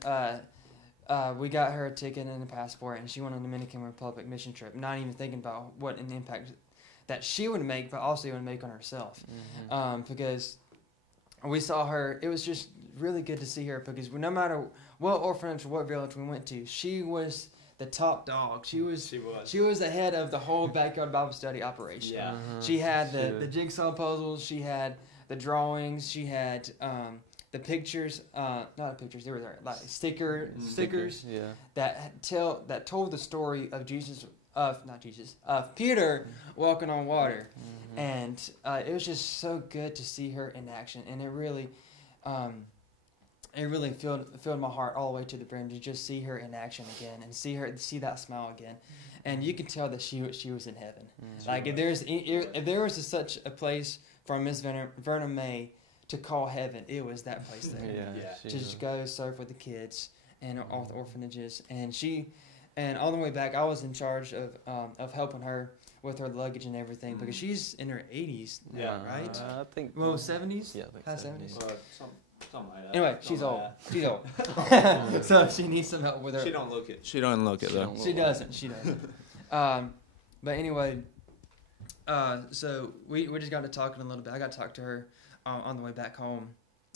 We got her a ticket and a passport, and she went on the Dominican Republic mission trip, not even thinking about what an impact that she would make, but also would make on herself. Because we saw her, it was just really good to see her, because no matter what orphanage or what village we went to, she was the top dog. She was the head of the whole backyard Bible study operation. She had the jigsaw puzzles, she had the drawings, she had the pictures, not pictures, they were like stickers that told the story of of Peter walking on water, and it was just so good to see her in action, and it really filled my heart all the way to the brim to just see her in action again and see that smile again, and you could tell that she was in heaven. Like if there was such a place for Miss Verna May to call heaven, it was that place there. To just go serve with the kids and all the orphanages, and on the way back, I was in charge of helping her with her luggage and everything, because she's in her 80s now, right? I think 70s. Yeah, I think past 70s. 70s. Something like that. Anyway, she's old. She's old. So she needs some help with her. She don't look it. She don't look it though. She doesn't. But anyway, so we just got to talking a little bit. I got to talk to her on the way back home,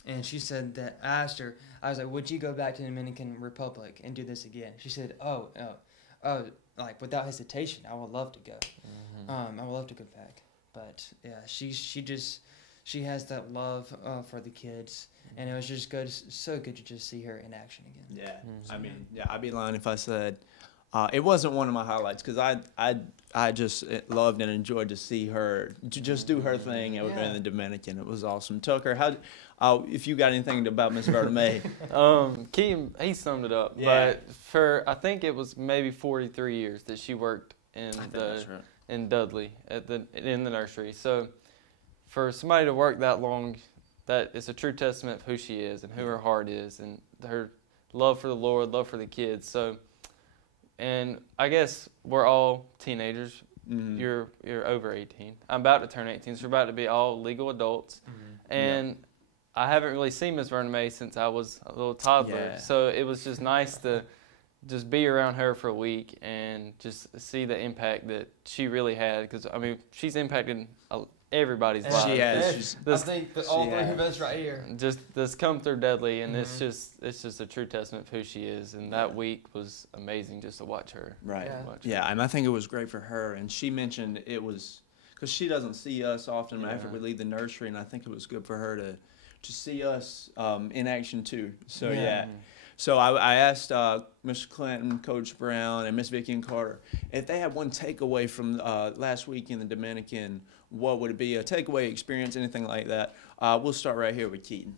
and she said that I asked her, I was like, would you go back to the Dominican Republic and do this again? She said, oh, like without hesitation, I would love to go. I would love to go back. But yeah, she has that love for the kids, and it was just good, so good to just see her in action again. Yeah, I mean, I'd be lying if I said it wasn't one of my highlights, because I just loved and enjoyed to see her just do her thing over in the Dominican. It was awesome. Tucker, how if you got anything about Miss Verna May? Keem, he summed it up. But for I think it was maybe 43 years that she worked in Dudley in the nursery. So for somebody to work that long, that is a true testament of who she is and who her heart is, and her love for the Lord, love for the kids. So. And I guess we're all teenagers. You're over 18. I'm about to turn 18, so we're about to be all legal adults. And I haven't really seen Miss Verna May since I was a little toddler. So it was just nice to just be around her for a week and just see the impact that she really had. Because I mean, she's impacted everybody's life. She has. I think that all three of us right here. Just this come through Dudley, and it's just a true testament of who she is. And that week was amazing just to watch her. Right. Yeah. And I think it was great for her. And she mentioned it was because she doesn't see us often after we leave the nursery, and I think it was good for her to see us in action too. So So I asked Mr. Clinton, Coach Brown, and Miss Vicki and Carter if they had one takeaway from last week in the Dominican. What would it be? A takeaway experience, anything like that? We'll start right here with Keaton.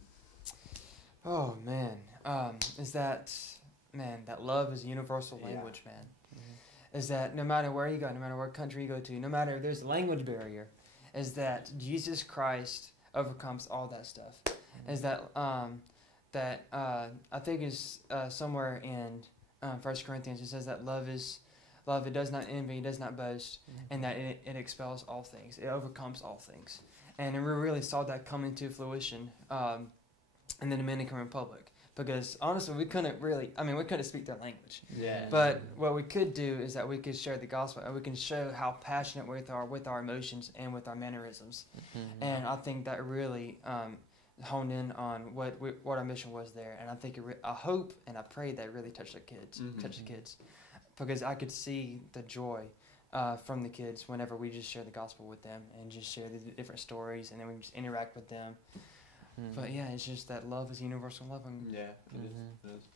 Oh man, is that love is a universal language, man. Is that no matter where you go, no matter what country you go to, no matter if there's a language barrier, is that Jesus Christ overcomes all that stuff. Is that I think is somewhere in 1 Corinthians, it says that love, it does not envy, it does not boast, and that it expels all things. It overcomes all things. And we really saw that come into fruition in the Dominican Republic. Because honestly, we couldn't speak their language. Yeah. But what we could do is that we could share the gospel, and we can show how passionate we are with our emotions and with our mannerisms. And I think that really honed in on what our mission was there. And I think I hope and I pray that it really touched the kids, because I could see the joy from the kids whenever we just share the gospel with them and just share the different stories, and then we just interact with them. But yeah, it's just that love is universal love.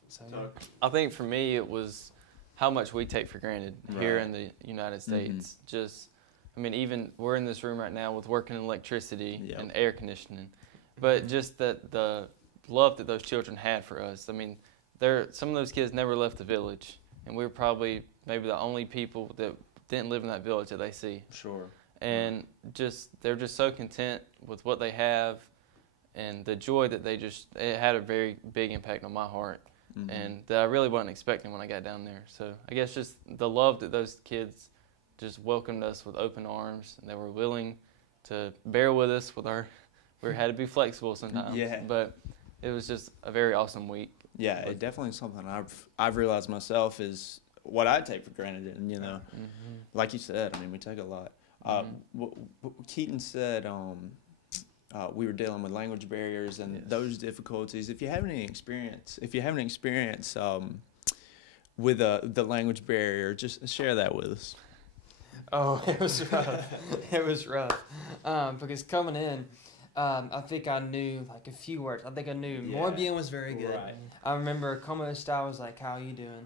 So, I think for me it was how much we take for granted here in the United States. Just, I mean, even we're in this room right now with working in electricity and air conditioning, but just that the love that those children had for us. I mean, some of those kids never left the village, and we were probably maybe the only people that didn't live in that village that they see. Sure. And they're just so content with what they have. And the joy that it had a very big impact on my heart, and that I really wasn't expecting when I got down there. So I guess just the love that those kids just welcomed us with open arms, and they were willing to bear with us we had to be flexible sometimes. But it was just a very awesome week. Yeah, it definitely something I've realized myself is what I take for granted, and like you said, I mean, we take a lot. Keaton said. We were dealing with language barriers and those difficulties. If you have any experience, with the language barrier, just share that with us. Oh, it was rough. It was rough. Because coming in, I think I knew like a few words. I think I knew Muy bien was very good. Right. I remember como esta was like, how are you doing?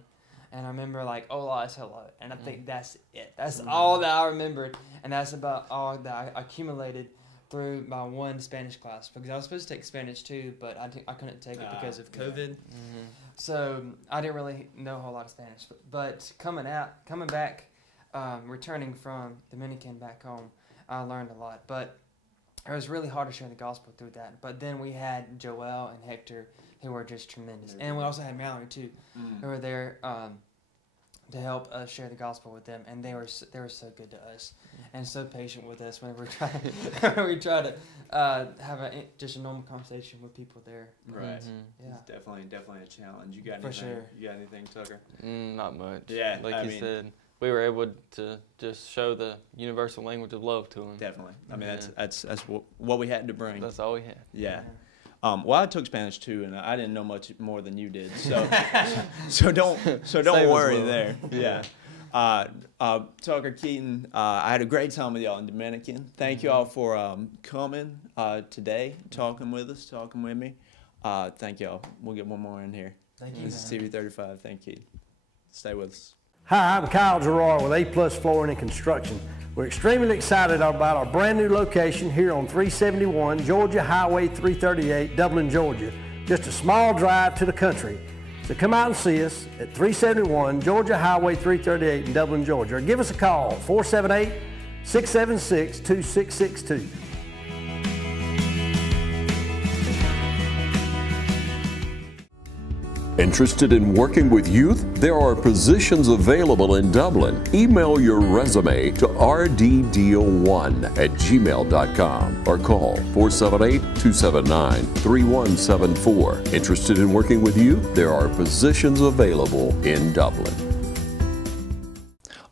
And I remember like, hola is hello. And I think that's it. That's all that I remembered. And that's about all that I accumulated through my one Spanish class, because I was supposed to take Spanish too, but I couldn't take it because of COVID. So I didn't really know a whole lot of Spanish. But coming back, returning from Dominican back home, I learned a lot. But it was really hard to share the gospel through that. But then we had Joel and Hector, who were just tremendous. And we also had Mallory too, who were there to help us share the gospel with them, and they were so good to us and so patient with us whenever we try to have just a normal conversation with people there. Right. Yeah. It's definitely a challenge. You got anything? For sure. You got anything, Tucker? Not much. Yeah. Like you said, we were able to just show the universal language of love to them. Definitely. I mean, that's what we had to bring. That's all we had. Yeah. Well, I took Spanish too, and I didn't know much more than you did. So don't worry there. Yeah. Tucker, Keaton, I had a great time with y'all in Dominican. Thank you all for coming today, talking with us, talking with me. Thank y'all. We'll get one more in here. Thank you. This is TV35. Thank you. Stay with us. Hi, I'm Kyle Gerard with A+ Flooring and Construction. We're extremely excited about our brand new location here on 371 Georgia Highway 338, Dublin, Georgia. Just a small drive to the country. So come out and see us at 371 Georgia Highway 338 in Dublin, Georgia. Or give us a call, 478-676-2662. Interested in working with youth? There are positions available in Dublin. Email your resume to rddeal1@gmail.com or call 478-279-3174. Interested in working with youth? There are positions available in Dublin.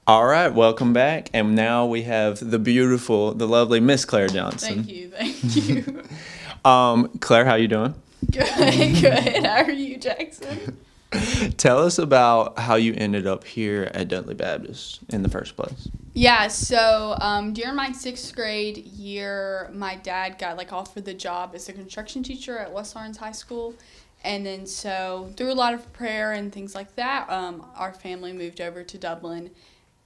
All right, welcome back. And now we have the beautiful, the lovely Miss Claire Johnson. Thank you, thank you. Claire, how you doing? Good, good. How are you, Jackson? Tell us about how you ended up here at Dudley Baptist in the first place. Yeah, so during my 6th grade year, my dad got offered the job as a construction teacher at West Lawrence High School. And then so through a lot of prayer and things like that, our family moved over to Dublin.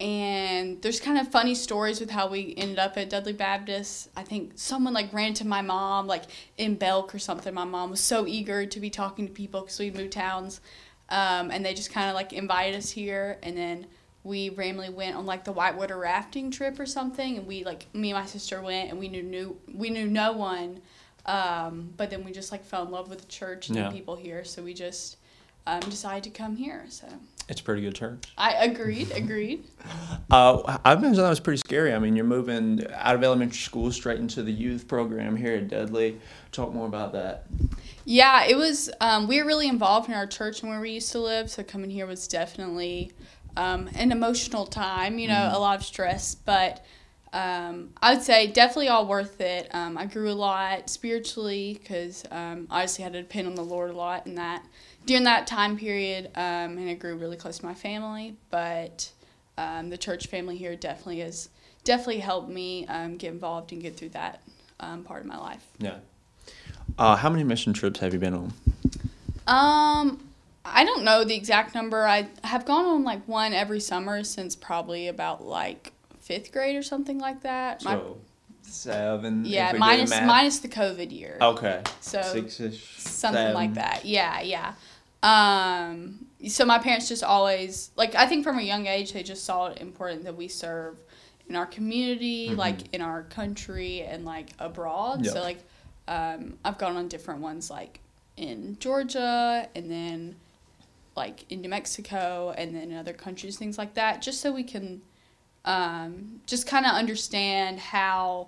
And there's kind of funny stories with how we ended up at Dudley Baptist. I think someone ran to my mom in Belk or something. My mom was so eager to be talking to people because we moved towns. And they just kind of invited us here. And then we randomly went on the whitewater rafting trip or something. And we me and my sister went, and we knew no one. But then we just fell in love with the church and the people here. So we just decided to come here. So it's a pretty good church. I agreed. I imagine that was pretty scary. I mean, you're moving out of elementary school straight into the youth program here at Dudley. Talk more about that. Yeah, it was, we were really involved in our church and where we used to live, so coming here was definitely an emotional time, a lot of stress, but I would say definitely all worth it. I grew a lot spiritually because obviously I had to depend on the Lord a lot in that during that time period, and I grew really close to my family, but the church family here definitely helped me get involved and get through that part of my life. Yeah. How many mission trips have you been on? I don't know the exact number. I have gone on one every summer since probably about 5th grade or something like that. So 7. Yeah, minus the COVID year. Okay. So 6-ish. Something 7. like that. Yeah. So my parents just always I think from a young age they just saw it important that we serve in our community, in our country, and abroad. Yep. So I've gone on different ones in Georgia, and then in New Mexico, and then in other countries, things like that, just so we can just kind of understand how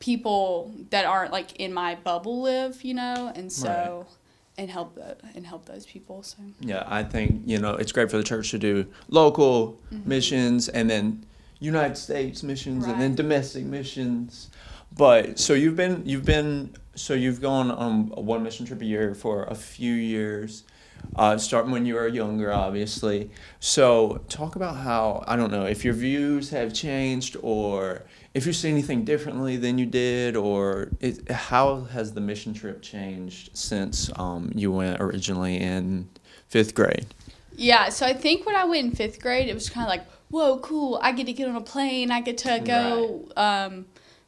people that aren't in my bubble live, and so and help those people. So yeah, I think it's great for the church to do local missions, and then United States missions, and then domestic missions. But so you've gone on one mission trip a year for a few years, starting when you were younger, obviously. So talk about how, I don't know, if your views have changed, or if you see anything differently than you did, or how has the mission trip changed since you went originally in 5th grade? Yeah, so I think when I went in 5th grade, it was kind of whoa, cool, I get to get on a plane, I get to go,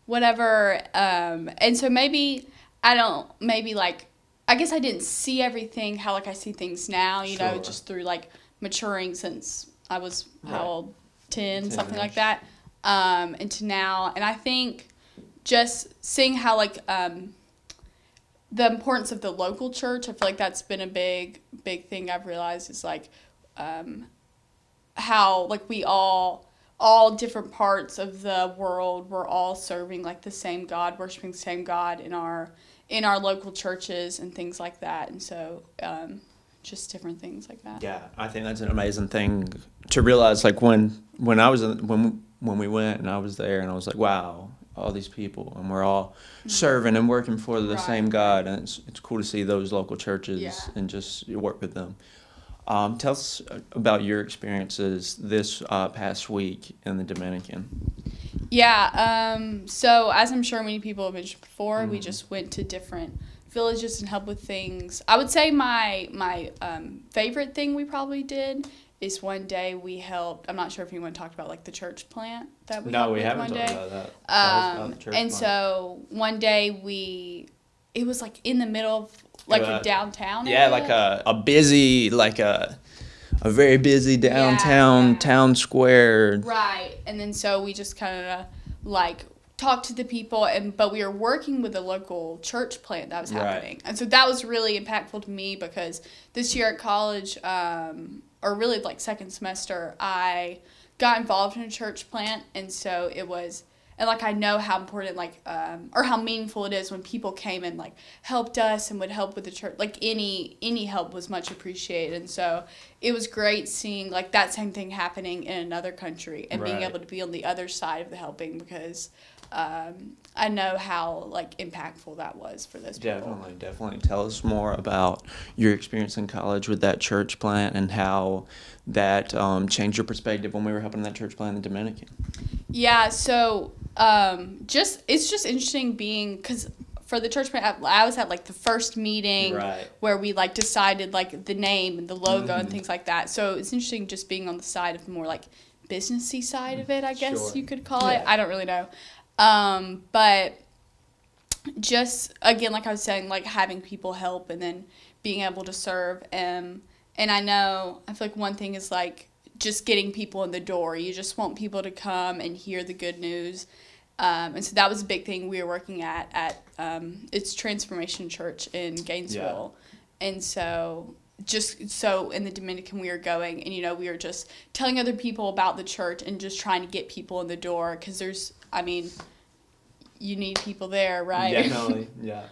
whatever, and so maybe, I guess I didn't see everything how I see things now, you know, just through maturing since I was, how old, 10 something like that, into now, and I think just seeing how the importance of the local church, I feel that's been a big thing I've realized is how we all different parts of the world, we're all serving the same God, worshiping the same God in our local churches and things like that, and so just different things like that. Yeah, I think that's an amazing thing to realize. When I was when we went and I was there, and I was wow, all these people, and we're all serving and working for the same God, and it's cool to see those local churches and just work with them. Tell us about your experiences this past week in the Dominican. Yeah, so as I'm sure many people have mentioned before, we just went to different villages and helped with things. I would say my favorite thing we probably did is one day we helped, I'm not sure if anyone talked about the church plant that we helped with one day. No, we haven't talked about that. About the church plant. So one day it was in the middle of a downtown area. Yeah, a busy, a very busy downtown town square. Right, and then so we just kind of talk to the people, but we were working with a local church plant that was happening. Right. And so that was really impactful to me because this year at college, or really like second semester, I got involved in a church plant. And so it was, and like I know how important or how meaningful it is when people came and like helped us and would help with the church. Like any help was much appreciated. And so it was great seeing like that same thing happening in another country and being able to be on the other side of the helping, because I know how like impactful that was for those people. Definitely. Tell us more about your experience in college with that church plant and how that changed your perspective when we were helping that church plant in the Dominican. Yeah, so it's just interesting being, because for the church plant, I was at like the first meeting where we like decided like the name and the logo and things like that. So it's interesting just being on the side of the more like businessy side of it, I guess you could call it. I don't really know. But just, again, like I was saying, like having people help and then being able to serve. And I feel like one thing is like just getting people in the door. You just want people to come and hear the good news. And so that was a big thing we were working at it's Transformation Church in Gainesville. Yeah. And so in the Dominican we were going, and, we were just telling other people about the church and just trying to get people in the door, because you need people there, right? Definitely, yeah.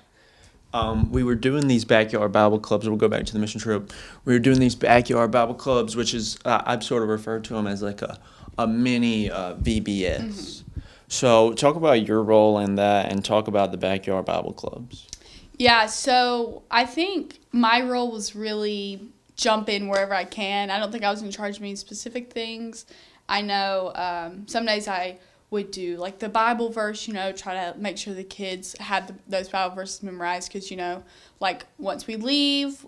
We were doing these backyard Bible clubs. We'll go back to the mission trip. We were doing these backyard Bible clubs, which is, I've sort of referred to them as like a mini VBS. Mm-hmm. So talk about your role in that and talk about the backyard Bible clubs. Yeah, so I think my role was really jump in wherever I can. I don't think I was in charge of any specific things. I know some days I would do like the Bible verse, try to make sure the kids had those Bible verses memorized, because, like once we leave,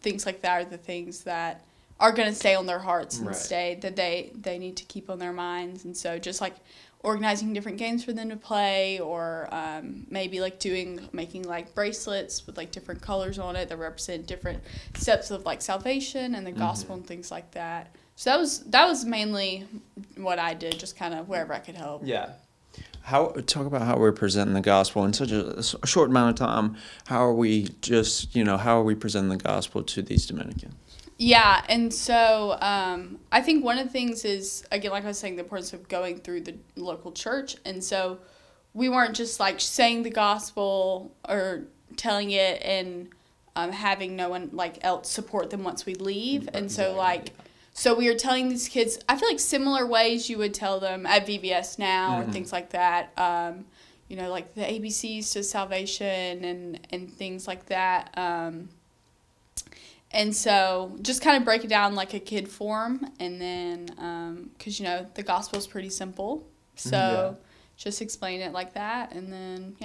things like that are the things that are going to stay on their hearts and stay, that they need to keep on their minds. And so just like organizing different games for them to play, or maybe like making like bracelets with like different colors on it that represent different steps of like salvation and the gospel and things like that. So that was mainly what I did, just kind of wherever I could help. Yeah. Talk about how we're presenting the gospel in such a short amount of time. How are we presenting the gospel to these Dominicans? Yeah, and so I think one of the things is, again, like I was saying, the importance of going through the local church. And so we weren't just like saying the gospel or telling it and having no one like else support them once we leave. And so so we were telling these kids, I feel like similar ways you would tell them at VBS now or things like that. Like the ABCs to salvation and things like that. And so just kind of break it down like a kid form, and then because the gospel is pretty simple, so just explain it like that, and then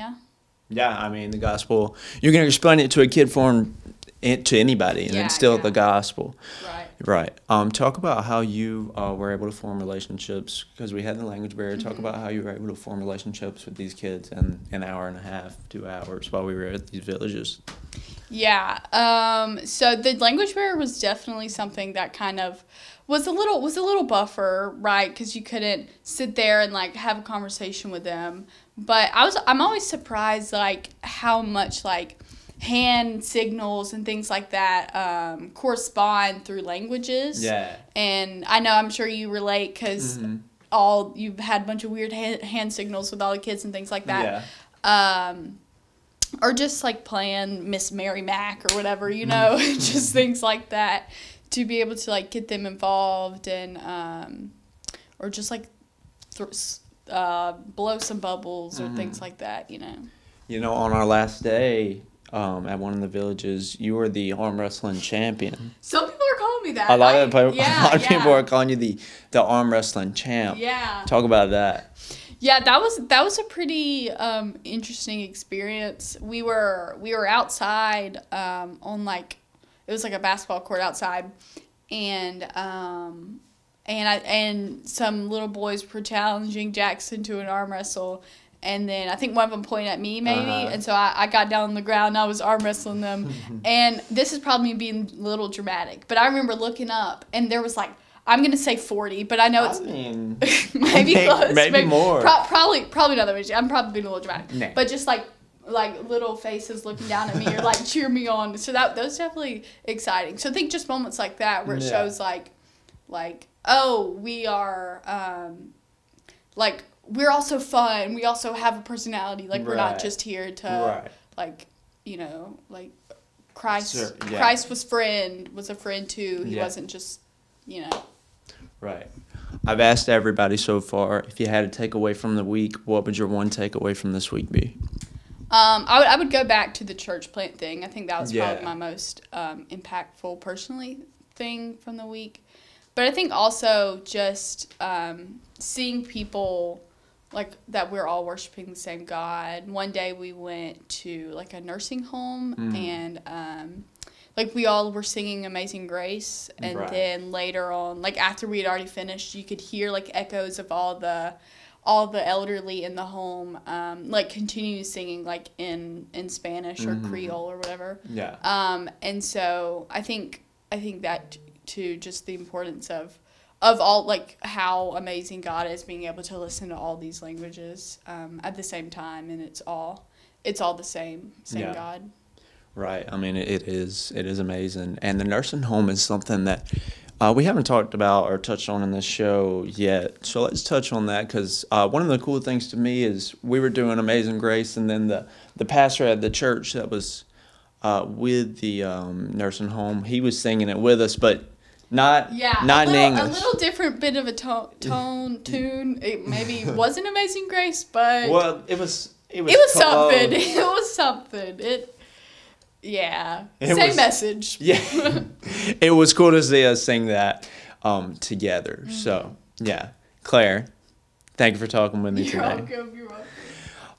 the gospel, you're going to explain it to a kid form to anybody, and it's still the gospel. Right. Talk about how you were able to form relationships, because we had the language barrier. Talk about how you were able to form relationships with these kids in an hour and a half, 2 hours while we were at these villages. Yeah. So the language barrier was definitely something that kind of was a little buffer, right? Because you couldn't sit there and like have a conversation with them. But I'm always surprised like how much like hand signals and things like that correspond through languages. Yeah. And I'm sure you relate, because you've had a bunch of weird hand signals with all the kids and things like that. Yeah. Or just like playing Miss Mary Mac or whatever, just things like that, to be able to like get them involved, and or just like blow some bubbles or things like that. On our last day at one of the villages, you were the arm wrestling champion. Some people are calling me that. A lot of people are calling you the arm wrestling champ. Yeah. Talk about that. Yeah, that was a pretty interesting experience. We were outside on like, it was like a basketball court outside, and some little boys were challenging Jackson to an arm wrestle, and then I think one of them pointed at me maybe, and so I got down on the ground and I was arm wrestling them. And this is probably me being a little dramatic, but I remember looking up and there was like I'm gonna say 40, but I know it's maybe close, maybe more. Probably not that much. I'm probably being a little dramatic, Nah. but just like little faces looking down at me or like cheer me on. So those definitely exciting. So I think just moments like that where it shows like oh, we are like we're also fun. We also have a personality. Like we're not just here to like like Christ. Christ was a friend too. He wasn't just Right. I've asked everybody so far, if you had a takeaway from the week, what would your one takeaway from this week be? I would go back to the church plant thing. I think that was probably my most impactful personally thing from the week. But I think also just seeing people like that we're all worshiping the same God. One day we went to like a nursing home and like we all were singing Amazing Grace, and then later on, like after we had already finished, you could hear like echoes of all the elderly in the home like continue singing like in Spanish or Creole or whatever. And so I think that too, just the importance of all like how amazing God is, being able to listen to all these languages at the same time, and it's all the same God. Right. I mean, it is amazing. And the nursing home is something that we haven't talked about or touched on in this show yet. So let's touch on that, because one of the cool things to me is we were doing Amazing Grace, and then the pastor at the church that was with the nursing home, he was singing it with us, but not in English. A little different bit of a tune. It maybe wasn't Amazing Grace, but it was something. It was something. Same message. Yeah. It was cool to see us sing that together. So, Claire, thank you for talking with me today. You're welcome.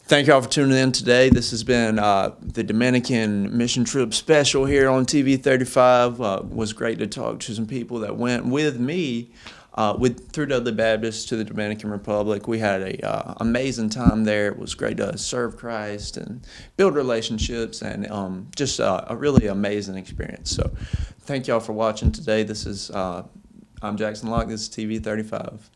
Thank you all for tuning in today. This has been the Dominican Mission Trip special here on TV 35. It was great to talk to some people that went with me through Dudley Baptist to the Dominican Republic. We had a amazing time there. It was great to serve Christ and build relationships, and just a really amazing experience. So thank y'all for watching today. I'm Jackson Locke. This is TV 35.